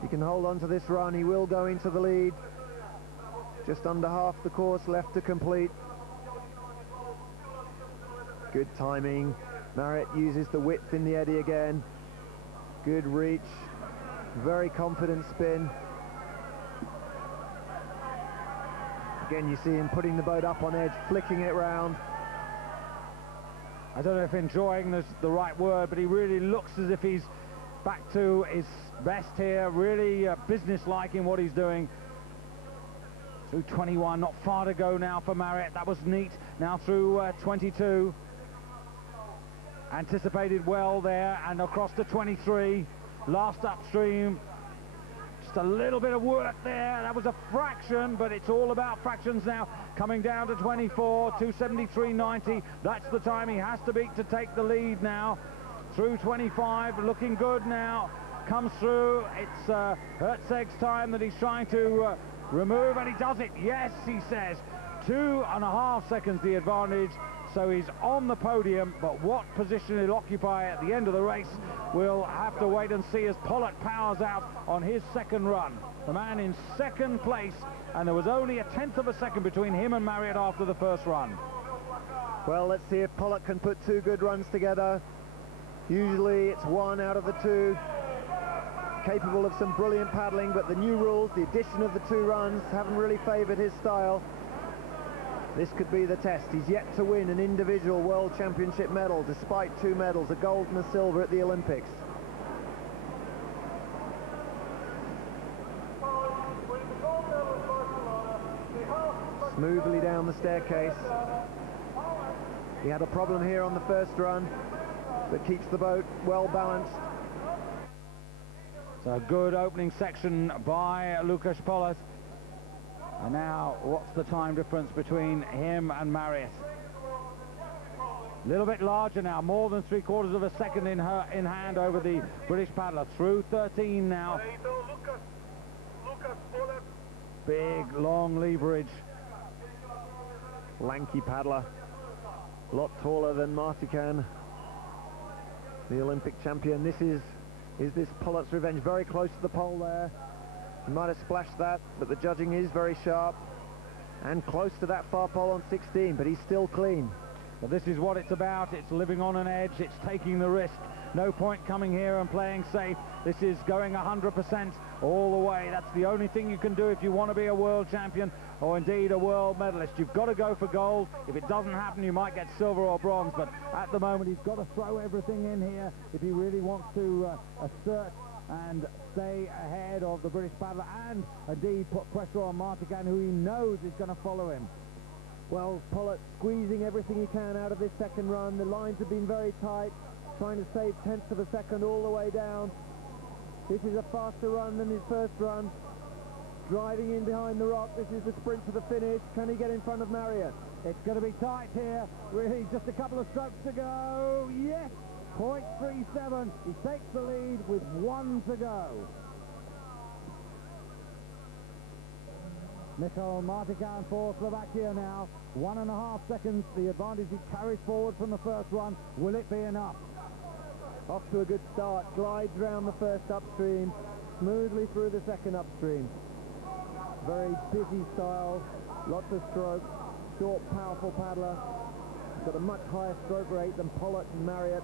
He can hold on to this run. He will go into the lead. Just under half the course left to complete. Good timing. Marriott uses the width in the eddy again. Good reach. Very confident spin. Again, you see him putting the boat up on edge, flicking it round. I don't know if enjoying is the right word, but he really looks as if he's back to his best here. Really business-like in what he's doing. Through 21, not far to go now for Marriott. That was neat. Now through 22. Anticipated well there, and across to 23. Last upstream. Just a little bit of work there. That was a fraction, but it's all about fractions now. Coming down to 24, 273.90. That's the time he has to beat to take the lead now. Through 25, looking good now. Comes through. It's Herzeg's time that he's trying to remove, and he does it. Yes, he says. 2.5 seconds the advantage. So he's on the podium, but what position he'll occupy at the end of the race, we'll have to wait and see as Pollitt powers out on his second run. The man in 2nd place, and there was only 1/10 of a second between him and Marriott after the first run. Well, let's see if Pollitt can put 2 good runs together. Usually it's 1 out of the 2. Capable of some brilliant paddling, but the new rules, the addition of the 2 runs, haven't really favoured his style. This could be the test. He's yet to win an individual World Championship medal, despite 2 medals, a gold and a silver at the Olympics. Smoothly down the staircase. He had a problem here on the first run, but keeps the boat well balanced. So a good opening section by Łukasz Pollitt. And now, what's the time difference between him and Marriott? A little bit larger now, more than 3/4 of a second in hand over the British paddler. Through 13 now. Big, long leverage. Lanky paddler. A lot taller than Martican, the Olympic champion. Is this Pollitt's revenge? Very close to the pole there. He might have splashed that, but the judging is very sharp. And close to that far pole on 16, but he's still clean. But this is what it's about. It's living on an edge. It's taking the risk. No point coming here and playing safe. This is going 100% all the way. That's the only thing you can do if you want to be a world champion or indeed a world medalist. You've got to go for gold. If it doesn't happen, you might get silver or bronze. But at the moment, he's got to throw everything in here if he really wants to assert and stay ahead of the British paddler and indeed put pressure on Martican, who he knows is going to follow him. Well, Pollitt squeezing everything he can out of this second run. The lines have been very tight, trying to save 1/10 of a second all the way down. This is a faster run than his first run. Driving in behind the rock. This is the sprint to the finish. Can he get in front of Marriott? It's going to be tight here. Really, just a couple of strokes to go. Yes! 0.37. He takes the lead with 1 to go. Michal Martican for Slovakia now. 1.5 seconds, the advantage he carries forward from the first run. Will it be enough? Off to a good start. Glides round the first upstream, smoothly through the second upstream. Very busy style, lots of strokes, short, powerful paddler. Got a much higher stroke rate than Pollitt and Marriott.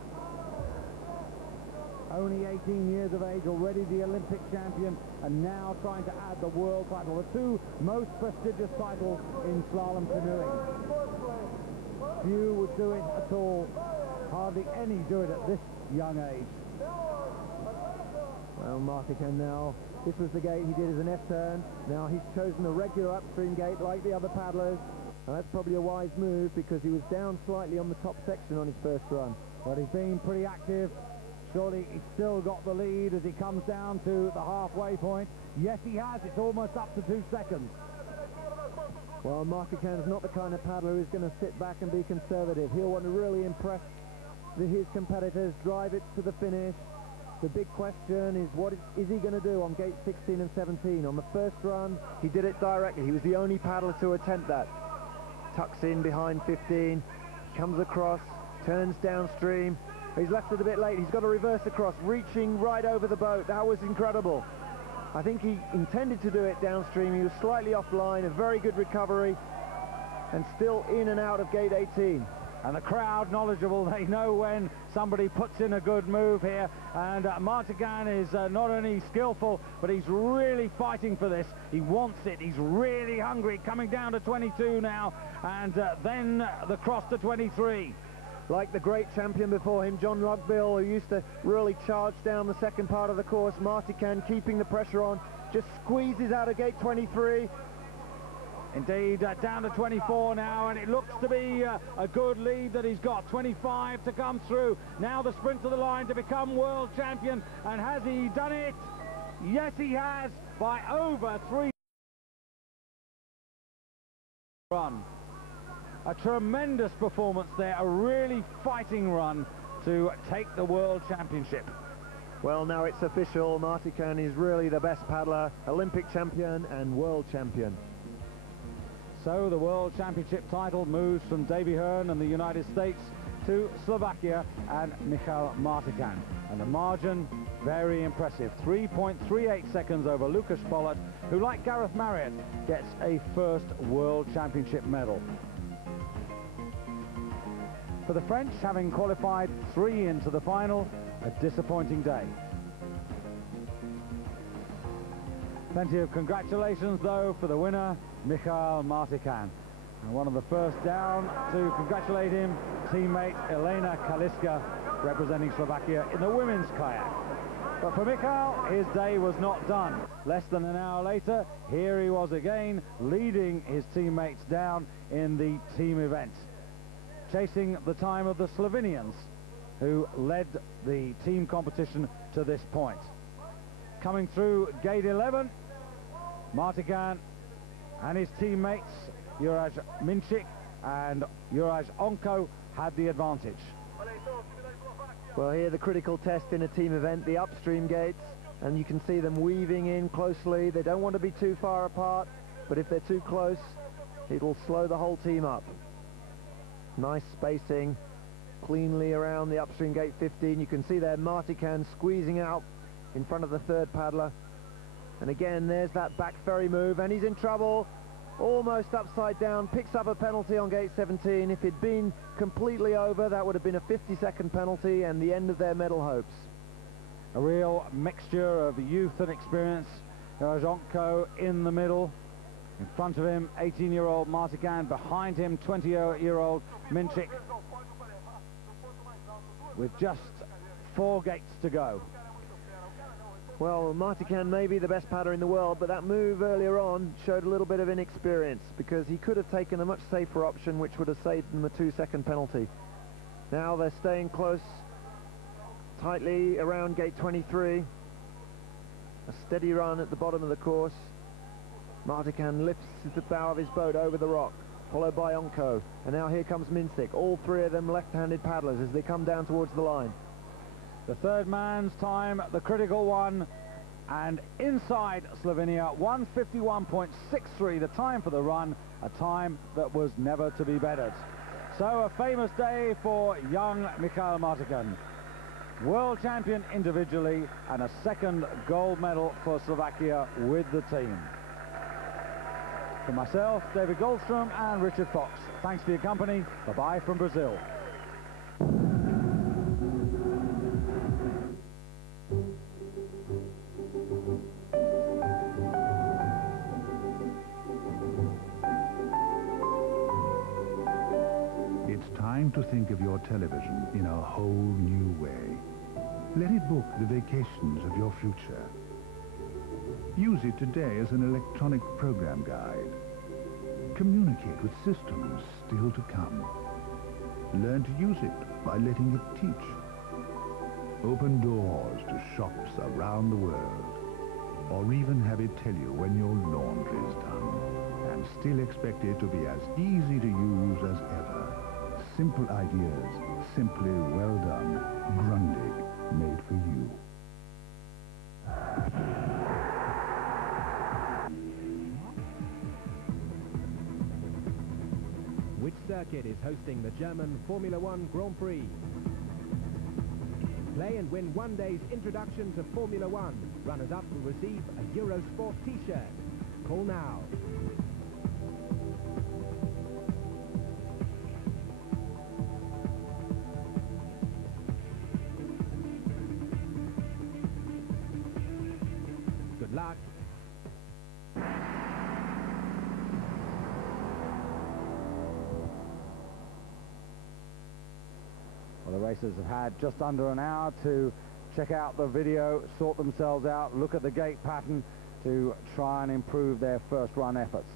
only 18 years of age, already the Olympic champion, and now trying to add the world title, the two most prestigious titles in slalom canoeing. Few would do it at all. Hardly any do it at this young age. Well, Martican now, this was the gate he did as an F-turn. Now he's chosen a regular upstream gate like the other paddlers. And that's probably a wise move because he was down slightly on the top section on his first run. But he's been pretty active. Surely he's still got the lead as he comes down to the halfway point. Yes, he has. It's almost up to 2 seconds. Well, Martican's not the kind of paddler who's going to sit back and be conservative. He'll want to really impress his competitors, drive it to the finish. The big question is, what is he going to do on gate 16 and 17? On the first run, he did it directly. He was the only paddler to attempt that. Tucks in behind 15, comes across, turns downstream. He's left it a bit late. He's got to reverse across, reaching right over the boat. That was incredible. I think he intended to do it downstream. He was slightly offline, a very good recovery, and still in and out of gate 18. And the crowd knowledgeable, they know when somebody puts in a good move here, and Martican is not only skillful, but he's really fighting for this. He wants it, he's really hungry, coming down to 22 now, and then the cross to 23. Like the great champion before him, John Rugbill, who used to really charge down the second part of the course, Martican keeping the pressure on, just squeezes out of gate 23. Indeed, down to 24 now, and it looks to be a good lead that he's got. 25 to come through. Now the sprint to the line to become world champion, and has he done it? Yes, he has, by over 3 run. A tremendous performance there, a really fighting run to take the world championship. Well, now it's official. Martican is really the best paddler, Olympic champion and world champion. So the World Championship title moves from Davy Hearn and the United States to Slovakia and Michal Martican. And the margin, very impressive. 3.38 seconds over Lucas Pollard, who, like Gareth Marriott, gets a first World Championship medal. For the French, having qualified 3 into the final, a disappointing day. Plenty of congratulations, though, for the winner, Michal Martican. And one of the first down to congratulate him, teammate Elena Kaliska, representing Slovakia in the women's kayak. But for Michal, his day was not done. Less than an hour later, here he was again, leading his teammates down in the team event, chasing the time of the Slovenians, who led the team competition to this point. Coming through gate 11, Martican and his teammates, Juraj Minčík and Juraj Onko, had the advantage. Well, here the critical test in a team event, the upstream gates, and you can see them weaving in closely. They don't want to be too far apart, but if they're too close, it'll slow the whole team up. Nice spacing, cleanly around the upstream gate 15. You can see there Martican squeezing out in front of the third paddler. And again, there's that back ferry move, and he's in trouble. Almost upside down, picks up a penalty on gate 17. If it'd been completely over, that would have been a 50-second penalty and the end of their medal hopes. A real mixture of youth and experience. Onko in the middle. In front of him, 18-year-old Martican. Behind him, 20-year-old Minčík. With just 4 gates to go. Well, Martican may be the best paddler in the world, but that move earlier on showed a little bit of inexperience, because he could have taken a much safer option, which would have saved him a 2-second penalty. Now they're staying close, tightly around gate 23. A steady run at the bottom of the course. Martican lifts the bow of his boat over the rock, followed by Onko. And now here comes Minčík. All 3 of them left-handed paddlers as they come down towards the line. The third man's time, the critical one, and inside Slovenia, 1:51.63, the time for the run, a time that was never to be bettered. So a famous day for young Michal Martican. World champion individually, and a second gold medal for Slovakia with the team. For myself, David Goldstrom and Richard Fox, thanks for your company. Bye-bye from Brazil. to think of your television in a whole new way. Let it book the vacations of your future. Use it today as an electronic program guide. Communicate with systems still to come. Learn to use it by letting it teach. Open doors to shops around the world. Or even have it tell you when your laundry is done. And still expect it to be as easy to use as ever. Simple ideas, simply well done. Grundig, made for you. Which circuit is hosting the German Formula One Grand Prix? Play and win one day's introduction to Formula One. Runners-up will receive a Eurosport t-shirt. Call now. Good luck. Well, the racers have had just under an hour to check out the video, sort themselves out, look at the gate pattern to try and improve their first run efforts.